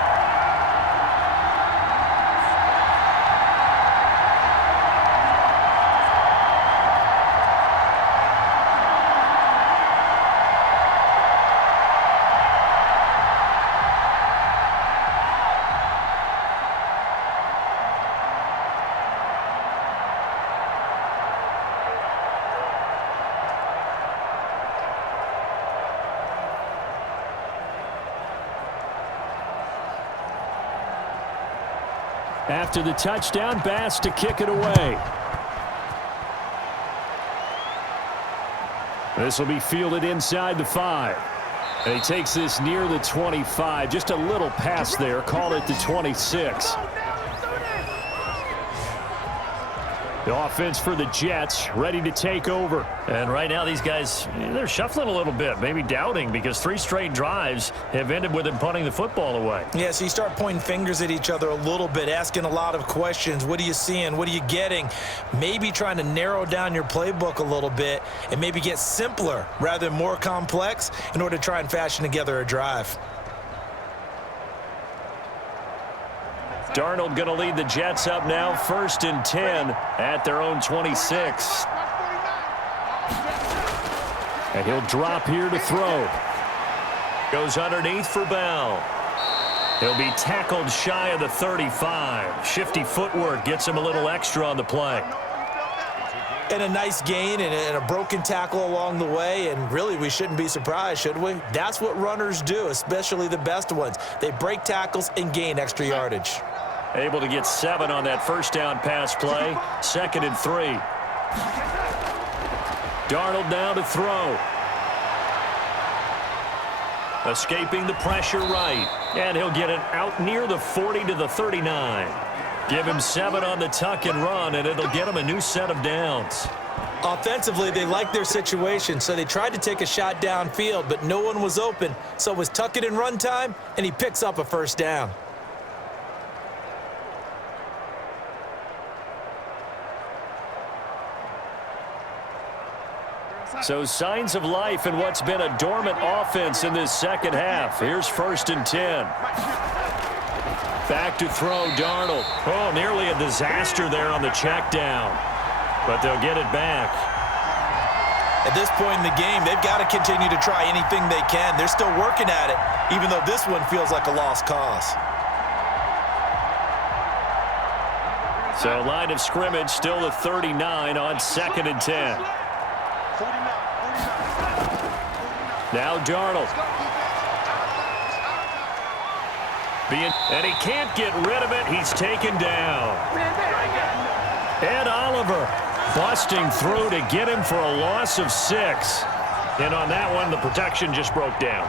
After the touchdown, Bass to kick it away. This will be fielded inside the 5. And he takes this near the 25. Just a little pass there. Call it the 26. The offense for the Jets ready to take over. And right now these guys, they're shuffling a little bit, maybe doubting, because 3 straight drives have ended with them punting the football away. Yeah, so you start pointing fingers at each other a little bit, asking a lot of questions. What are you seeing? What are you getting? Maybe trying to narrow down your playbook a little bit and maybe get simpler rather than more complex in order to try and fashion together a drive. Darnold going to lead the Jets up now, 1st and 10 at their own 26. And he'll drop here to throw. Goes underneath for Bell. He'll be tackled shy of the 35. Shifty footwork gets him a little extra on the play. And a nice gain and a broken tackle along the way, and really we shouldn't be surprised, should we? That's what runners do, especially the best ones. They break tackles and gain extra yardage. Able to get 7 on that first down pass play. 2nd and 3. Darnold now to throw. Escaping the pressure right. And he'll get it out near the 40 to the 39. Give him 7 on the tuck and run, and it'll get him a new set of downs. Offensively, they liked their situation, so they tried to take a shot downfield, but no one was open. So it was tuck it and run time, and he picks up a first down. So signs of life in what's been a dormant offense in this second half. Here's 1st and 10. Back to throw, Darnold. Oh, nearly a disaster there on the check down. But they'll get it back. At this point in the game, they've got to continue to try anything they can. They're still working at it, even though this one feels like a lost cause. So line of scrimmage still the 39 on 2nd and 10. Now Darnold. And he can't get rid of it. He's taken down. Ed Oliver busting through to get him for a loss of 6. And on that one, the protection just broke down.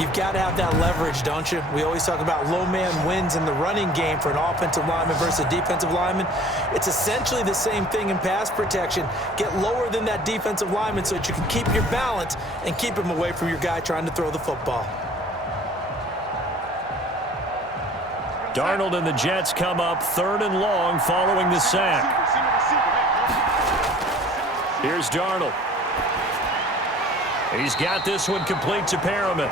You've got to have that leverage, don't you? We always talk about low man wins in the running game for an offensive lineman versus a defensive lineman. It's essentially the same thing in pass protection. Get lower than that defensive lineman so that you can keep your balance and keep him away from your guy trying to throw the football. Darnold and the Jets come up 3rd and long following the sack. Here's Darnold. He's got this one complete to Perriman.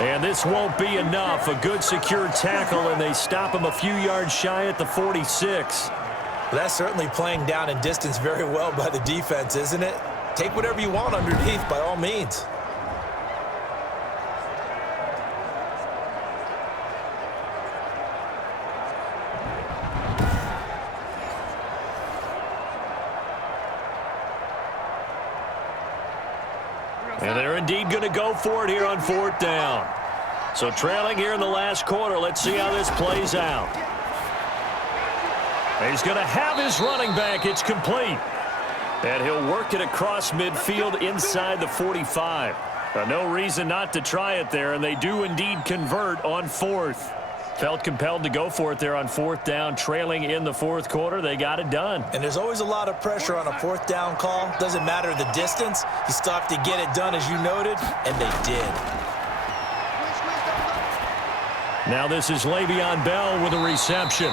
And this won't be enough. A good secure tackle, and they stop him a few yards shy at the 46. Well, that's certainly playing down in distance very well by the defense, isn't it? Take whatever you want underneath by all means. And they're indeed going to go for it here on 4th down. So trailing here in the last quarter. Let's see how this plays out. He's going to have his running back. It's complete. And he'll work it across midfield inside the 45. No reason not to try it there, and they do indeed convert on 4th. Felt compelled to go for it there on 4th down, trailing in the 4th quarter. They got it done. And there's always a lot of pressure on a 4th down call. Doesn't matter the distance. You still have to get it done, as you noted, and they did. Now this is Le'Veon Bell with a reception.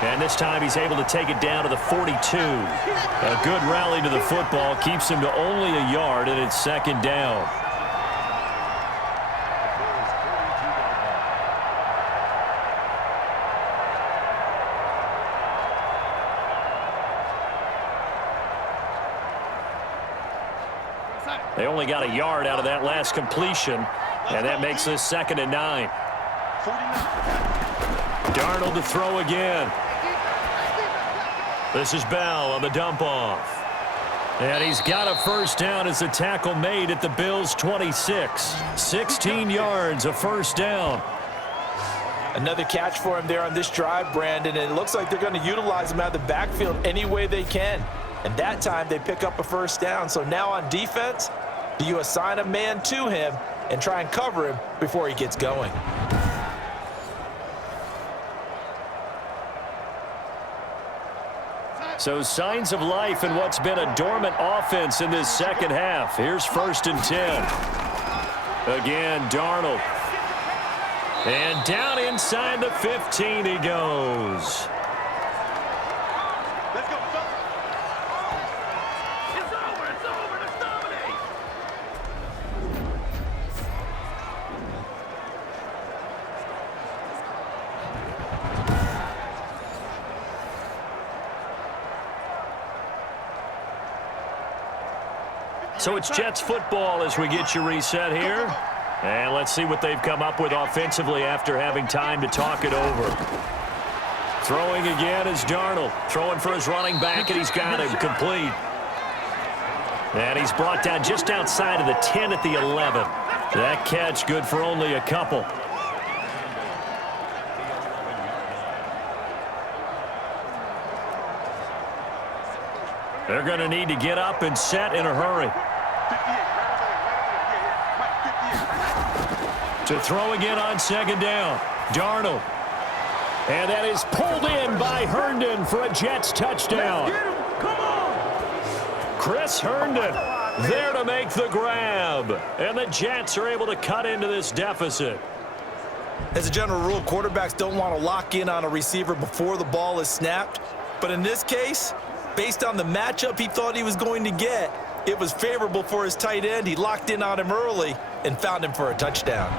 And this time he's able to take it down to the 42. A good rally to the football keeps him to only a yard, and it's 2nd down. They only got a yard out of that last completion, and that makes this 2nd and 9. Darnold to throw again. This is Bell on the dump-off. And he's got a 1st down as the tackle made at the Bills' 26. 16 yards, a 1st down. Another catch for him there on this drive, Brandon, and it looks like they're going to utilize him out of the backfield any way they can. And that time they pick up a 1st down. So now on defense, do you assign a man to him and try and cover him before he gets going? So signs of life in what's been a dormant offense in this 2nd half. Here's 1st and 10. Again, Darnold. And down inside the 15 he goes. Let's go. It's over. Let's dominate. So it's Jets football as we get you reset here. And let's see what they've come up with offensively after having time to talk it over. Throwing again is Darnold. Throwing for his running back, and he's got him complete. And he's brought down just outside of the 10 at the 11. That catch good for only a couple. They're going to need to get up and set in a hurry. To throw again on 2nd down. Darnold. And that is pulled in by Herndon for a Jets touchdown. Come on. Chris Herndon there to make the grab. And the Jets are able to cut into this deficit. As a general rule, quarterbacks don't want to lock in on a receiver before the ball is snapped. But in this case, based on the matchup he thought he was going to get, it was favorable for his tight end. He locked in on him early and found him for a touchdown.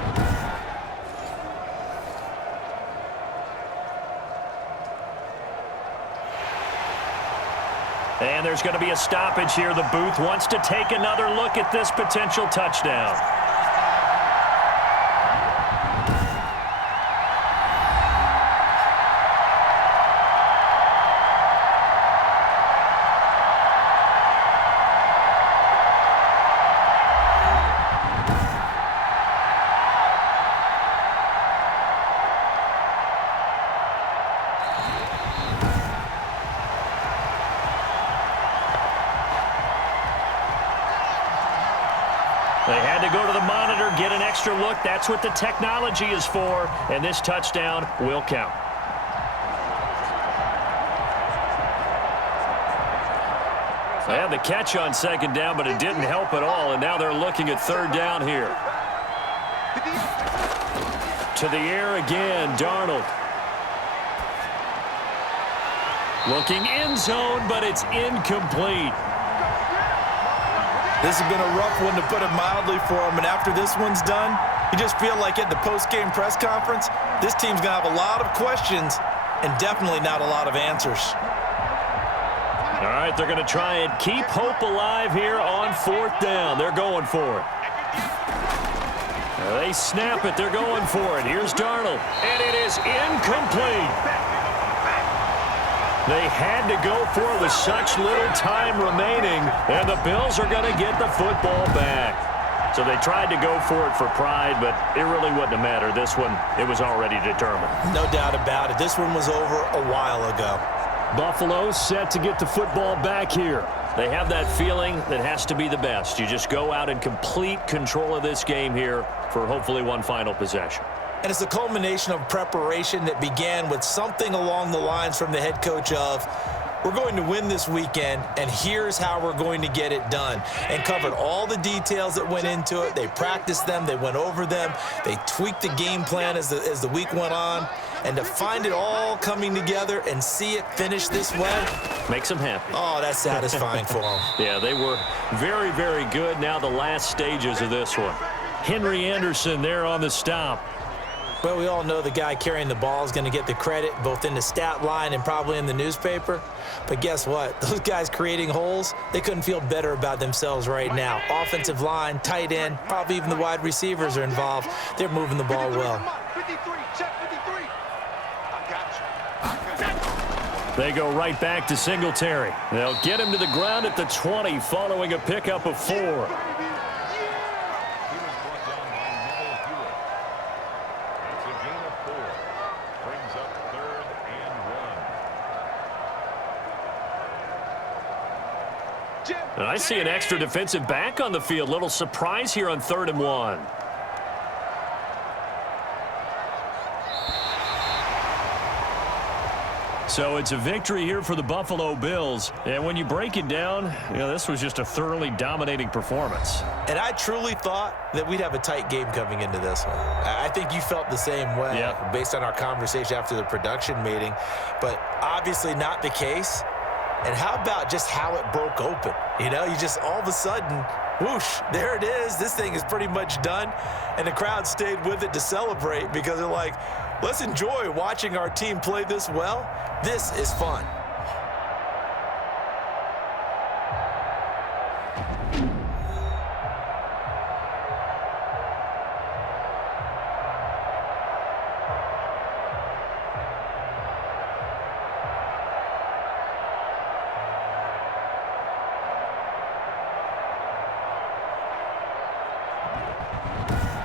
And there's going to be a stoppage here. The booth wants to take another look at this potential touchdown. They had to go to the monitor, get an extra look. That's what the technology is for, and this touchdown will count. They had the catch on second down, but it didn't help at all, and now they're looking at third down here. To the air again, Darnold. Looking end zone, but it's incomplete. This has been a rough one, to put it mildly, for him. And after this one's done, you just feel like at the post-game press conference, this team's going to have a lot of questions and definitely not a lot of answers. All right, they're going to try and keep hope alive here on fourth down. They're going for it. They snap it. They're going for it. Here's Darnold, and it is incomplete. They had to go for it with such little time remaining, and the Bills are going to get the football back. So they tried to go for it for pride, but it really wouldn't have mattered. This one, it was already determined. No doubt about it. This one was over a while ago. Buffalo set to get the football back here. They have that feeling that has to be the best. You just go out in complete control of this game here for hopefully one final possession. And it's a culmination of preparation that began with something along the lines from the head coach of, we're going to win this weekend, and here's how we're going to get it done. And covered all the details that went into it. They practiced them. They went over them. They tweaked the game plan as the week went on. And to find it all coming together and see it finish this way makes them happy. Oh, that's satisfying for them. Yeah, they were very, very good. Now the last stages of this one. Henry Anderson there on the stop. Well, we all know the guy carrying the ball is going to get the credit, both in the stat line and probably in the newspaper. But guess what? Those guys creating holes, they couldn't feel better about themselves right now. Offensive line, tight end, probably even the wide receivers are involved. They're moving the ball well. 53, check 53. I got you. They go right back to Singletary. They'll get him to the ground at the 20 following a pickup of 4. And I see an extra defensive back on the field. Little surprise here on 3rd and 1. So it's a victory here for the Buffalo Bills. And when you break it down, this was just a thoroughly dominating performance. And I truly thought that we'd have a tight game coming into this one. I think you felt the same way based on our conversation after the production meeting. But obviously not the case. And how about just how it broke open? You just all of a sudden, whoosh, there it is. This thing is pretty much done. And the crowd stayed with it to celebrate because they're like, let's enjoy watching our team play this well. This is fun.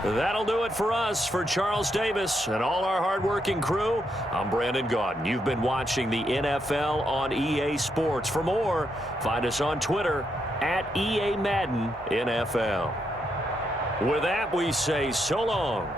That'll do it for us. For Charles Davis and all our hardworking crew, I'm Brandon Gaudin. You've been watching the NFL on EA Sports. For more, find us on Twitter at EA Madden NFL. With that, we say so long.